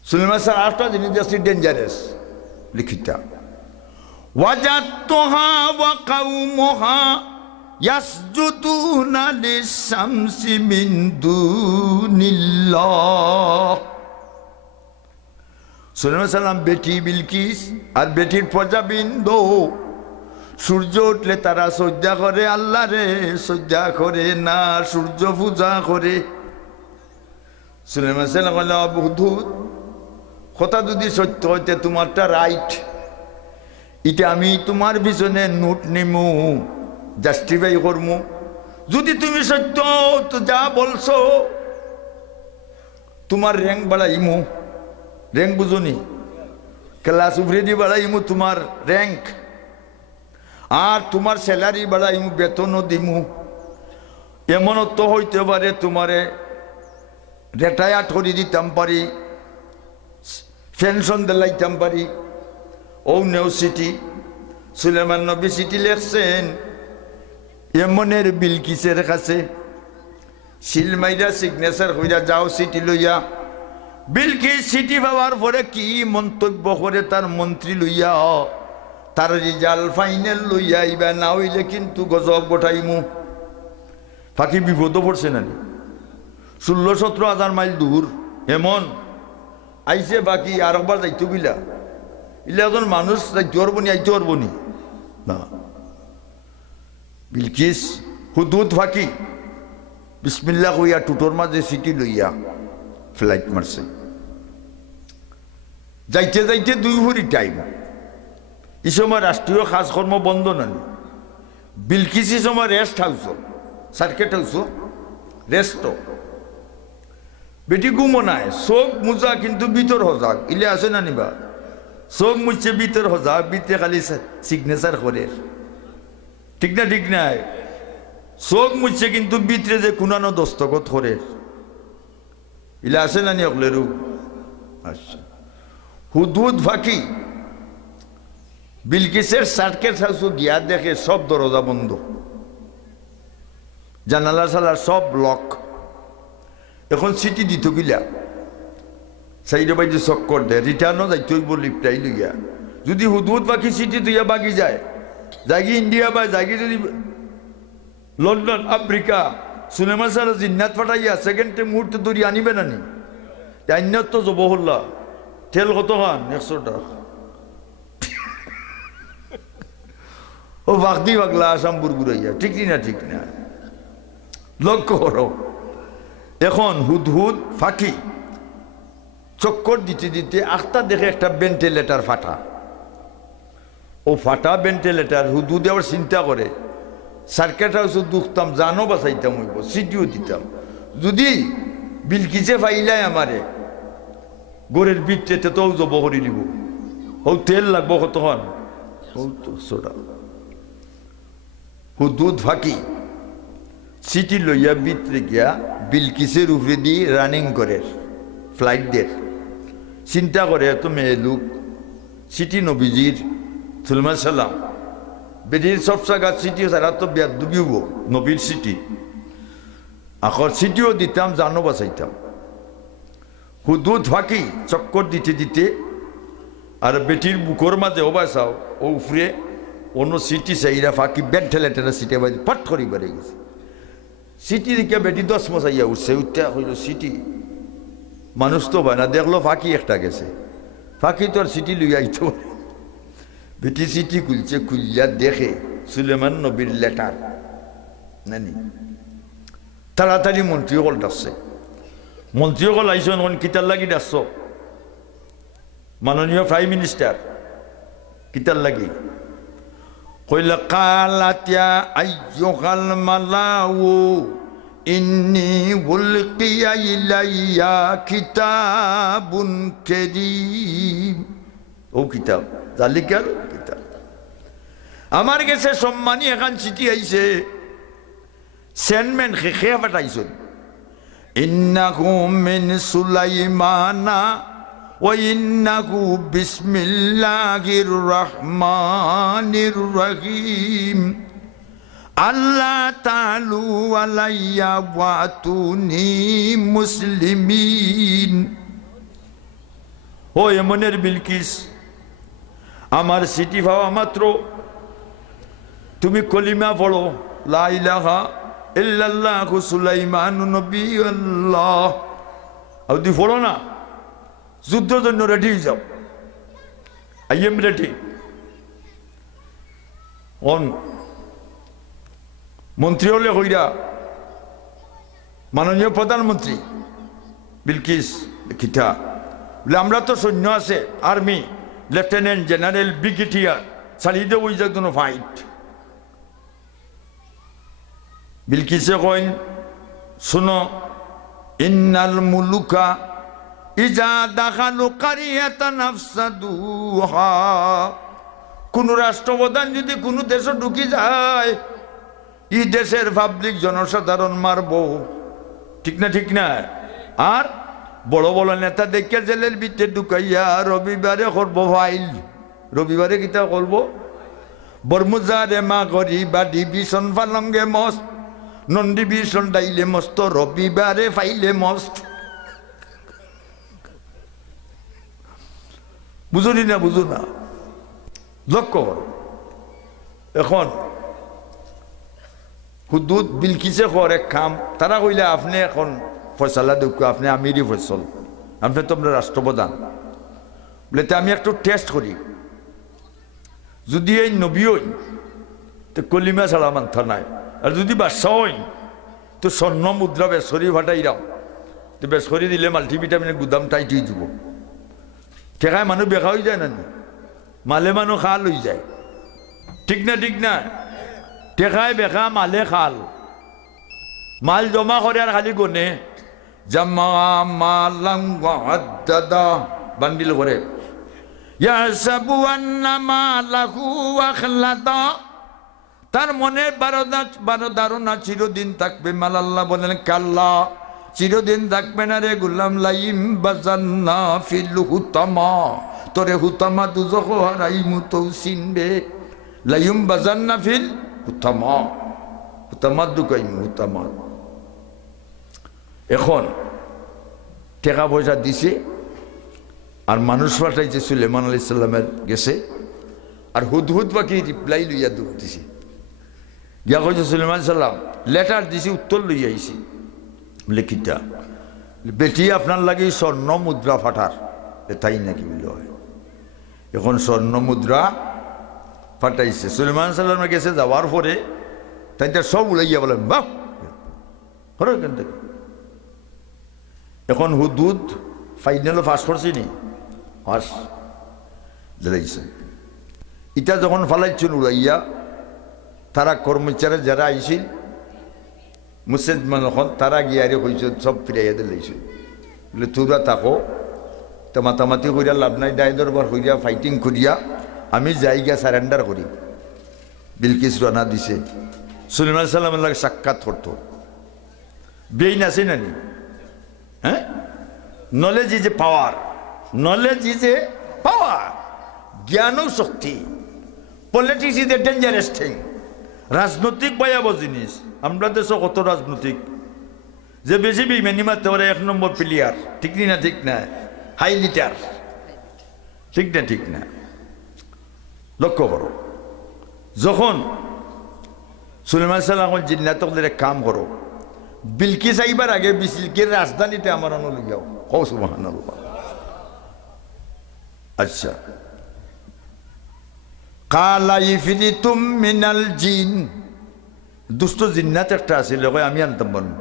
সুলাইমান স্যার আরেকটা জিনিস দেখছি ডেঞ্জারাস লিখিতা, ওয়াজাতুহা ওয়া কাউমুহা ইয়াসজুদুনা লিশ-শামসি মিন দুনিল্লাহ। সুলাইমান সাল্লাম বেটি বিলকিস আর বেটির প্রজাবৃন্দ সূর্য উঠলে তারা সজ্জা করে আল্লাহ রে, সজ্জা করে না, সূর্য পূজা করে। সুলাইমান সাল্লাম বলল, হুদহুদ কথা যদি সত্য হইতে তোমারটা রাইট, এটা আমি তোমার পিছনে নোট নিমু, জাস্টিফাই করমু। যদি তুমি সত্য তো যা বলছো, তোমার র্যাঙ্ক বাড়াইমু। র্যাঙ্ক বুঝুনি? ক্লাস উপরে দিয়ে বাড়াইমু তোমার র্যাঙ্ক, আর তোমার স্যালারি বাড়াইমু, বেতনও দিমু। এমনও তো হইতে পারে তোমারে রিটায়ার করে দিতাম পারি, পেনশন দিলাইতাম পারি। ও নেও সিটি। সুলাইমান নবী সিটি লেখছেন এমনের বিলকিসের কাছে, সিলমাইরা সিগনেচার হইয়া যাও সিটি লইয়া। বিলকিস সিটি পাওয়ার পরে কি মন্তব্য করে তার মন্ত্রী লইয়া, তার রেজাল্ট ফাইনাল লইয়া আইবা, না হইলে কিন্তু গজব গোটাইমু। ফাঁকি বিপদ পড়ছে না? 16-17 হাজার মাইল দূর এমন আইসে, বাকি আর একবার যাইতো গিলা, ইলা এখন মানুষ যাইতে পারবো নি, আইতে পারবো নি না। বিলকিস হুদহুদ ফাঁকি বিসমিল্লাহ কইয়া টুটোর মাঝে সিটি লইয়া ফ্লাইট মারছে। যাইতে যাইতে 2 ভরি টাইম। এই সময় রাষ্ট্রীয় কাজকর্ম বন্ধ না। বিলকিস এই সময় রেস্ট হাউস, সার্কেট হাউস, রেস্ট। বেটি ঘুমো নাই, চোখ মুজা কিন্তু ভিতর হজাক, ইলে আছে না নিবা? চোখ মুছে ভিতর হজাক, ভিতরে খালি সিগনেচার করে, ঠিক না? ঠিক নাই? চোখ মুছে কিন্তু ভিতরে যে কুনানো দস্তখত করে, ইলে আছে না নি অকলেরু? আচ্ছা। হুদহুদ ফাঁকি বিলকিসের সার্কেট হাউস গিয়া দেখে সব দরজা বন্ধ, জানালা সালার সব লক। এখন সিটি দিত গিলা, সাইডে বাইরে চক্কর দেয়, রিটার্নও যাইতে হইব লিফটাই লইয়া। যদি হুদহুদ পাখি সিটি তুইয়া বাগি যায়, জাগি ইন্ডিয়া বা জাগি যদি লন্ডন, আফ্রিকা, সুলাইমান স্যার জিন্নাত ফাটাইয়া সেকেন্ডে মুহূর্তে দৌড়ি আনিবে না নি? আইনত তো জব হল্লা তেল কত খান? 100 টাকা। ও বাগদি বাগলা আসাম বুরবুরাইয়া, ঠিক না? ঠিক না? লক্ষ্য করো। এখন হুদহুদ ফাঁকি চক্কর দিতে দিতে আখতা দেখে একটা ভেন্টিলেটার ফাটা। ও ফাটা ভেন্টিলেটার হুদহুদ আবার চিন্তা করে, সার্কেট হাউসও দুখতাম, জানো বাঁচাইতাম হইব, সিটিও দিতাম। যদি বিলকিসে ফাইলাই আমারে গোড়ের বিটতে তো জব করে দিব, ও তেল লাগবো কতক্ষণ, ও তো সোডা। হুদহুদ ফাঁকি সিটি লইয়া ভিতরে গিয়া বিলকিসের উপরে দিয়ে রানিং করে ফ্লাইট দের। চিন্তা করে এত মেয়ে লোক, সিটি নবীজির সুলাইমান সাল্লাম বেদির সব জায়গা সিটি সারা তো বিয়া ডুবিব, নবীর সিটি আখর সিটিও দিতাম, জানো বাঁচাইতাম। হুদহুদ ফাঁকি চক্কর দিতে দিতে আর বেটির বুকর মাঝে ও বাসাও, ও উপরে অন্য সিটি চাইরা ফাঁকি বেড ঠেলে ঠেলে সিটে বাজি ফট করি বেড়ে গেছে। সিটি দিকে বেটি 10 মশাইয়া উঠছে, উঠতে হইল সিটি, মানুষ তো হয় না, দেখলো ফাঁকি একটা গেছে, ফাঁকি তো আর সিটি লইয়া আইতো। বেটি চিঠি খুলছে, খুলিয়া দেখে সুলেমান নবীর লেটার নানি। তাড়াতাড়ি মন্ত্রীসকল ডাকছে, মন্ত্রীসকল আইসন কিতার লাগি ডাকছ? মাননীয় প্রাইম মিনিস্টার কিতার লাগি? কইলা কালাতিয়া আইয়ুহাল মালাউ ইন্নী উলকিয়া ইলাইয়া কিতাবুন কারীম। ও কিতাব জালিকাল কিতাব, আমার কাছে সম্মানী এখন চিঠি আইছে, চেয়ারম্যান খেখে পাঠাইছেন। ইন্নাহু মিন সুলাইমানা ওয়া ইন্নাহু বিসমিল্লাহির রহমানির রহিম আল্লাহ তাআলু আলাইয়া ওয়াতুনি মুসলিমিন। ও এমনের বিলকিস, আমার চিঠি পাওয়া মাত্র তুমি কলিমা পড়ো, লা ইলাহা ইল্লাল্লাহু সুলাইমানুন নবিয়ুল্লাহ। আর যদি পড়ো না, যুদ্ধের জন্য রেডি হয়ে যাও, আই এম রেডি। অন মন্ত্রী হলে হইরা মাননীয় প্রধানমন্ত্রী বিলকিস কিতা বলে, আমরা তো সৈন্য আছে, আর্মি, লেফটেন্যান্ট জেনারেল, ব্রিগেডিয়ার, চালিয়ে দেবো ওই জন্য ফাইট। বিলকিসে কইন, শুনো, ইন্নাল মুলুকা ইজা দাখালু কারিয়াতান আফসাদুহা। কোন রাষ্ট্রপ্রধান যদি কোনো দেশে ঢুকি যায়, এই দেশের পাবলিক জনসাধারণ মারব, ঠিক না? ঠিক না? আর বড় বড় নেতা দেখে জেলের ভিতরে ঢুকাইয়া রবিবারে করবো ফাইল। রবিবারে কিতা করবো? বরমুজারে মা গরি বা ডিভিশন ফালঙ্গে মস্ত, নন ডিভিশন ডাইলে মস্ত, রবিবারে ফাইলে মস্ত। বুঝুনি না? বুঝু না? লক্ষ্য কর। এখন হুদুদ বিলকিসে কর এক কাম, তারা কইলে আপনি এখন ফয়সালা দেখো, আপনি আমিরই ফয়সল, আপনি তো আপনার রাষ্ট্রপ্রধান। বলে আমি একটু টেস্ট করি, যদি এই নবী হই তো কলিমা ছাড়া মানথা নাই, আর যদি বাদশাহ হই তো স্বর্ণ মুদ্রা বেসরি ফাটাইরাম, তো বেসরি দিলে মাল্টিভিটামিনের গুদাম টাইট হয়ে যাব। ঠেকায় মানুষ বেকা হয়ে যায় না, মালে মানুষ খাল হয়ে যায়, ঠিক না? ঠিক না? ঠেকায় বেকা, মালে খাল। মাল জমা করে আর খালি গনে, জামা মালাম ওয়াদাদা, বান্ডিল করে। ইয়াহসাবু আন্না মালাহু আখলাদা, তার মনে বারো ধারণা চিরদিন থাকবে। মাল আল্লাহ বলেন কাল্লা, চিরদিন থাকবে না রে গুলাম। লাইম বাজান্না ফিল হুতামা, তোরে হুতামা দুজখ হারাই মুতো চিনবে। লাইম বাজান্না ফিল হুতামা, হুতামা দুকাইম হুতামা। এখন টাকা পয়সা দিছে আর মানুষ পাঠাইছে, সুলেমান আলাইহিস সালামের গেছে, আর হুদহুদ বাকি রিপ্লাই লইয়া দুঃখ দিছে। গিয়া কইছে সুলেমান সাল্লাম লেটার দিছি, উত্তর লইয়া আইছি। বলে কিতা? বেটি আপনার লাগে স্বর্ণ মুদ্রা ফাটার, তাই নাকি? বলে হয়। এখন স্বর্ণ মুদ্রা ফাটাইছে। সুলেমান সাল্লামের গেছে, যাওয়ার পরে তাই তার সব উড়াইয়া বলেন বাহ হর এখান থেকে। এখন হুদুদ ফাইনালও পাস করছি নি, পাস জ্বালাইছে। ইটা যখন ফালাইছেন উড়াইয়া, তারা কর্মচারী যারা আইছিল মুসলমান, তারা গিয়ারে কইছে সব ফিরাইয়া দিলাইছে। বলে তোরা থাকো, তো মাতামাতি করিয়া লাভ নাই, দায় দরবার করিয়া ফাইটিং করিয়া আমি যাই গিয়া সারেন্ডার করি। বিলকিস রানা দিছে, সুলেমান সাল্লামের লাগে সাক্ষাৎ করতো। বেইন আছে না নি? হ্যাঁ, knowledge is a power, knowledge is a power, জ্ঞান ও শক্তি। Politics is a dangerous thing, রাজনৈতিক ভয়াবহ জিনিস। আমরা দেশে কত রাজনৈতিক যে বেশি বেইমানি মারতে পারে, 1 নম্বর প্লেয়ার, ঠিক না? ঠিক না? হাই লিটার, ঠিক না? ঠিক না? লক্ষ্য করো, যখন সুলেমান সাল্লাম জিন্নাতদের কাম করো, বিলকিস আইবার আগে বিলকিসের রাজধানীতে আমার অনুযায়ী কও সুবহানাল্লাহ। আচ্ছা, কালা ইফরিতুম মিনাল জিন, দুষ্ট জিন্নাত একটা আছিল, কয় আমি আনতাম পারব,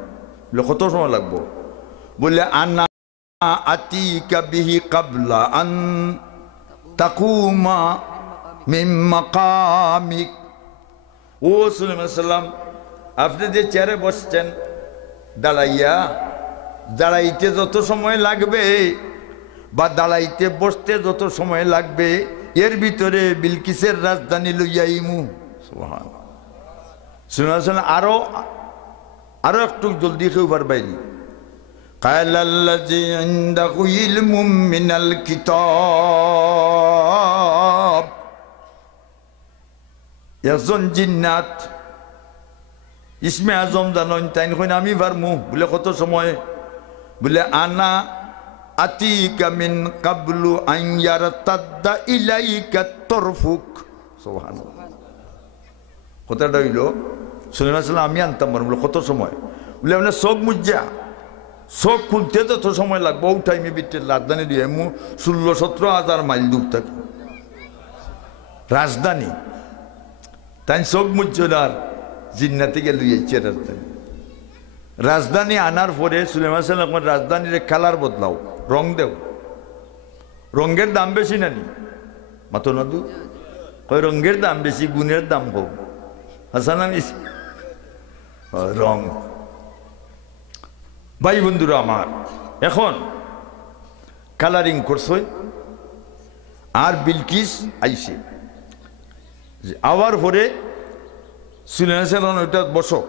বলে কত সময় লাগবো, বলে আনা আতিকা বিহি কাবলা আন তাকুমা মিন মাকামিক। ও সুলাইমান সাল্লাম, আপনি যে চেয়ারে বসছেন দাঁড়াইয়া, দাঁড়াইতে যত সময় লাগবে বা দাঁড়াইতে বসতে যত সময় লাগবে, এর ভিতরে বিলকিসের রাজধানী লইয়া ইমু। সুবহানাল্লাহ। সুলাইমান সাল্লাম আরো একটু জলদি কেউ পারবাইনি। কালাল্লাযী ইনদাহু ইলমুম মিনাল কিতাব, একজন জিন্নাত ইসমে আজম জানেন, তাই কইন আমি পারমু, বলে কত সময়, বলে আনা আতিকা মিন কাবলু আন ইয়ারতাদ্দা ইলাইকা তরফুক। সুবহানাল্লাহ। কথাটা হইল সুলাইমান সাল্লাম আমি আনতাম পারবো, বলে কত সময়, বলে আপনি চোখ মুজা, চোখ খুলতে যত সময় লাগবো, ও টাইমে বিটে রাজধানী দিয়ে মু 16-17 মাইল দূর থাকে রাজধানী, তাই চোখ মুজ্জার জিন্নাতে গেল ইচ্ছে রাজধানী। রাজধানী আনার পরে সুলাইমান সাল্লাম রাজধানীর কালার বদলাও, রং দেও, রঙের দাম বেশি নানি মাতো নাদু, কয় রঙের দাম বেশি, গুণের দাম কম। হাসান রং। ভাই বন্ধুরা আমার, এখন কালারিং করছে, আর বিলকিস আইছে, আবার পরে সুলাইমান সাল্লাম ওইটা বসো,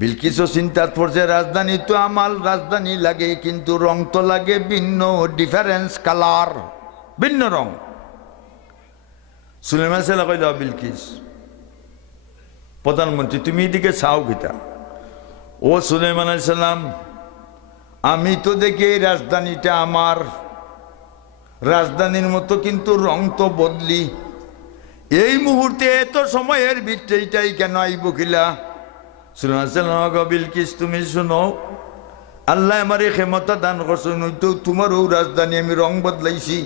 বিলকিসও চিন্তাত পড়ছে, রাজধানী তো আমার রাজধানী লাগে, কিন্তু রং তো লাগে ভিন্ন, ডিফারেন্স কালার, ভিন্ন রং। সুলাইমান সাল্লাম কইল, বিলকিস প্রধানমন্ত্রী তুমি এদিকে চাও কিতা? ও সুলাইমান আলাইহিস সালাম, আমি তো দেখি এই রাজধানীটা আমার, রাজধানীর মতো কিন্তু রং তো বদলি, এই মুহূর্তে এত সময়ের ভিতরেইটাই কেন আইব কিলা? সুলাইমান সাল্লাম, বিলকিস তুমি শুনো, আল্লাহ আমার এই ক্ষমতা দান করছেন, তো তোমারও রাজধানী আমি রং বদলাইছি,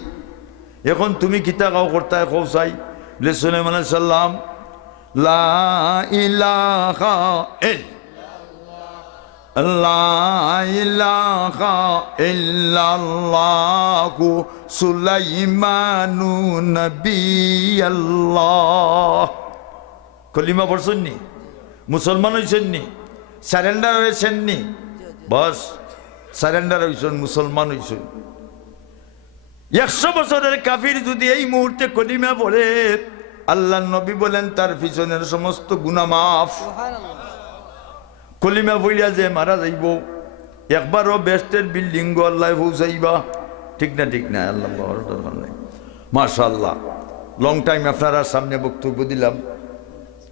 এখন তুমি কিতা কাও করতে কও চাই? বলে সুলাইমান আলাইহিস সালাম, লা ইলাহা ইল্লাল্লাহু সুলাইমানু নবিয়াল্লাহ। কলিমা পড়ছেন নি? মুসলমান হয়েছেন নি? সারেন্ডার হয়েছেন নি? বস সারেন্ডার হয়েছেন, মুসলমান হয়েছেন। 100 বছরের কাফির যদি এই মুহূর্তে কলিমা পড়ে, আল্লাহ নবী বলেন তার পিছনের সমস্ত গুনাহ মাফ। কলিমা পড়িয়া যে মারা যাইব, একবারও বেস্টের বিল্ডিং গো আল্লাহ পৌঁছাইবা, ঠিক না? ঠিক না? আল্লাহ মাশাআল্লাহ, লং টাইম আপনারা সামনে বক্তব্য দিলাম,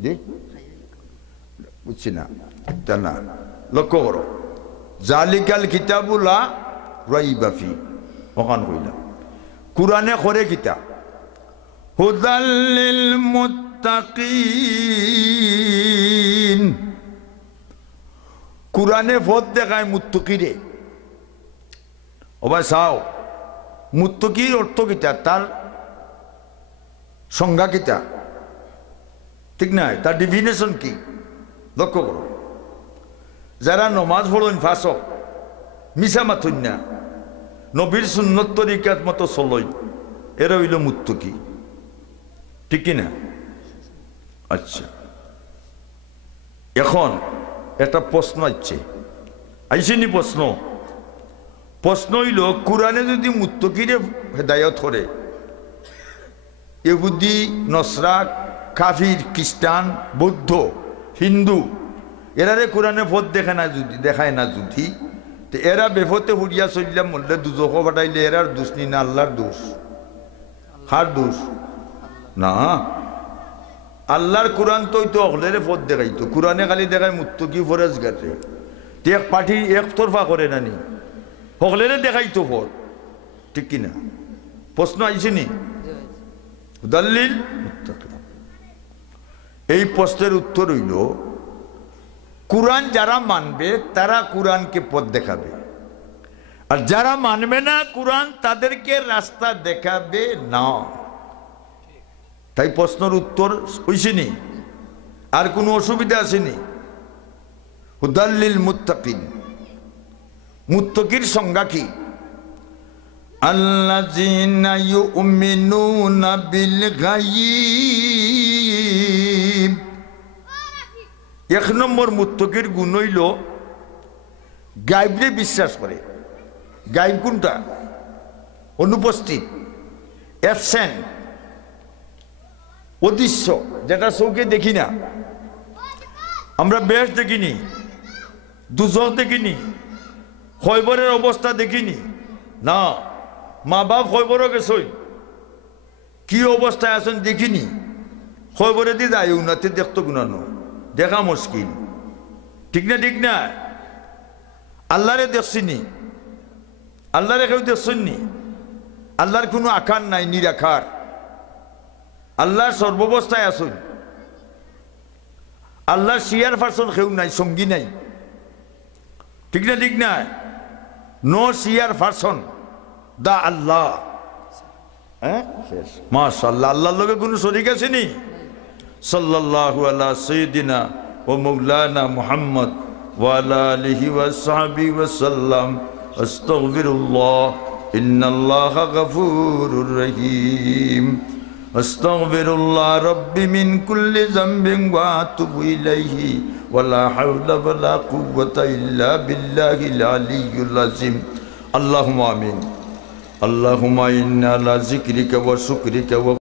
জি বুঝছি না, তা না, লক্ষ্য করো, জালিকাল কিতাবু লা রাইবা ফি, ওখান কইলাম কুরআনে করে কিতাব, হুদাল লিল মুত্তাকিন, কুরআনে পথ দেখায় মুত্তাকিরে। ও ভাই চাও, মুত্তাকির অর্থ কিতা, তার সংজ্ঞা কিতা, ঠিক না? তার ডিফিনেশন কি? লক্ষ্য করো, যারা নমাজ পড়েন ফাঁসক, মিশা মাথুন না, নবীর সুন্নত তরিকার মতো চলই, এরা হইল মুত্তাকি, ঠিক কিনা? আচ্ছা, এখন একটা প্রশ্ন আইসিনি প্রশ্ন হইল, কুরআনে যদি মুত্তাকিরে হেদায়ত করে, ইহুদি, নসরা, কাফির, খ্রিস্টান, বৌদ্ধ, হিন্দু, এরারে কোরআনে পথ দেখায় না যদি, তো এরা বেফতে হুড়িয়া চললাম মরলে দুজখ ফাটাইলে এরার দোষ নি না আল্লাহর দোষ? হার দোষ না, আল্লাহর কোরআন তো অকলেরে পথ দেখাইতো, কোরআনে খালি দেখায় মুত্তাকি ফরেজগারে, এক পার্টি একতরফা করে না নি, সকলেরে দেখাইতো পথ, ঠিক কিনা? প্রশ্ন আইসিনি? দলিল মুত্তাকি। এই প্রশ্নের উত্তর হইল, কুরআন যারা মানবে তারা কুরআনকে পথ দেখাবে, আর যারা মানবে না কুরআন তাদেরকে রাস্তা দেখাবে না। তাই প্রশ্নের উত্তর হইছেনি, আর কোনো অসুবিধা আসেনি। হুদাল্লিল মুত্তাকিন, মুত্তাকির সংজ্ঞা কি? আল্লাযীনা ইউমিনুনা বিল গায়ব। এক নম্বর মুত্তাকির গুণ হইল গায়বরে বিশ্বাস করে। গায়ব কোনটা? অনুপস্থিত, অ্যাবসেন্ট, অদৃশ্য, যেটা চোখে দেখি না। আমরা বেশ দেখিনি, দুজখ দেখিনি, খয়বরের অবস্থা দেখিনি না। মা বাপ খয়বরও গেছই, কি অবস্থায় আছেন দেখিনি। খয়বরে দিয়ে যায় উনাতে দেখতো গুণানো, দেখা মুশকিল, ঠিক না? ঠিক না? আল্লাহরে দেখছিনি, আল্লাহরে কেউ দেখছেননি। আল্লাহর কোনো আকার নাই, নিরাকার। আল্লাহর সর্বাবস্থায় আসুন। আল্লাহর শিয়ার পার্সন কেউ নাই, সঙ্গী নাই, ঠিক না? ঠিক না? নো শিয়ার পার্সন দা আল্লাহ। হ্যাঁ, মাশাআল্লাহ। আল্লাহর লগে কোনো শরীক আছেনি? সাল্লাল্লাহু আলা সাইয়্যিদিনা ওয়া মাওলানা মুহাম্মদ ওয়া আলা আলিহি ওয়া সাহবিহি ওয়া সাল্লাম। আস্তাগফিরুল্লাহ, ইন্নাল্লাহা গফুরুর রহিম। আস্তাগফিরুল্লাহ রাব্বি মিন কুল্লি যামবিন ওয়া আতুবু ইলাইহি ওয়া লা হাওলা ওয়া লা কুওয়াতা ইল্লা বিল্লাহিল আলিয়্যিল আযীম। আল্লাহুম্মা আমিন। আল্লাহুম্মা ইন্না আলা যিকরিকা ওয়া শুকরিকা ওয়া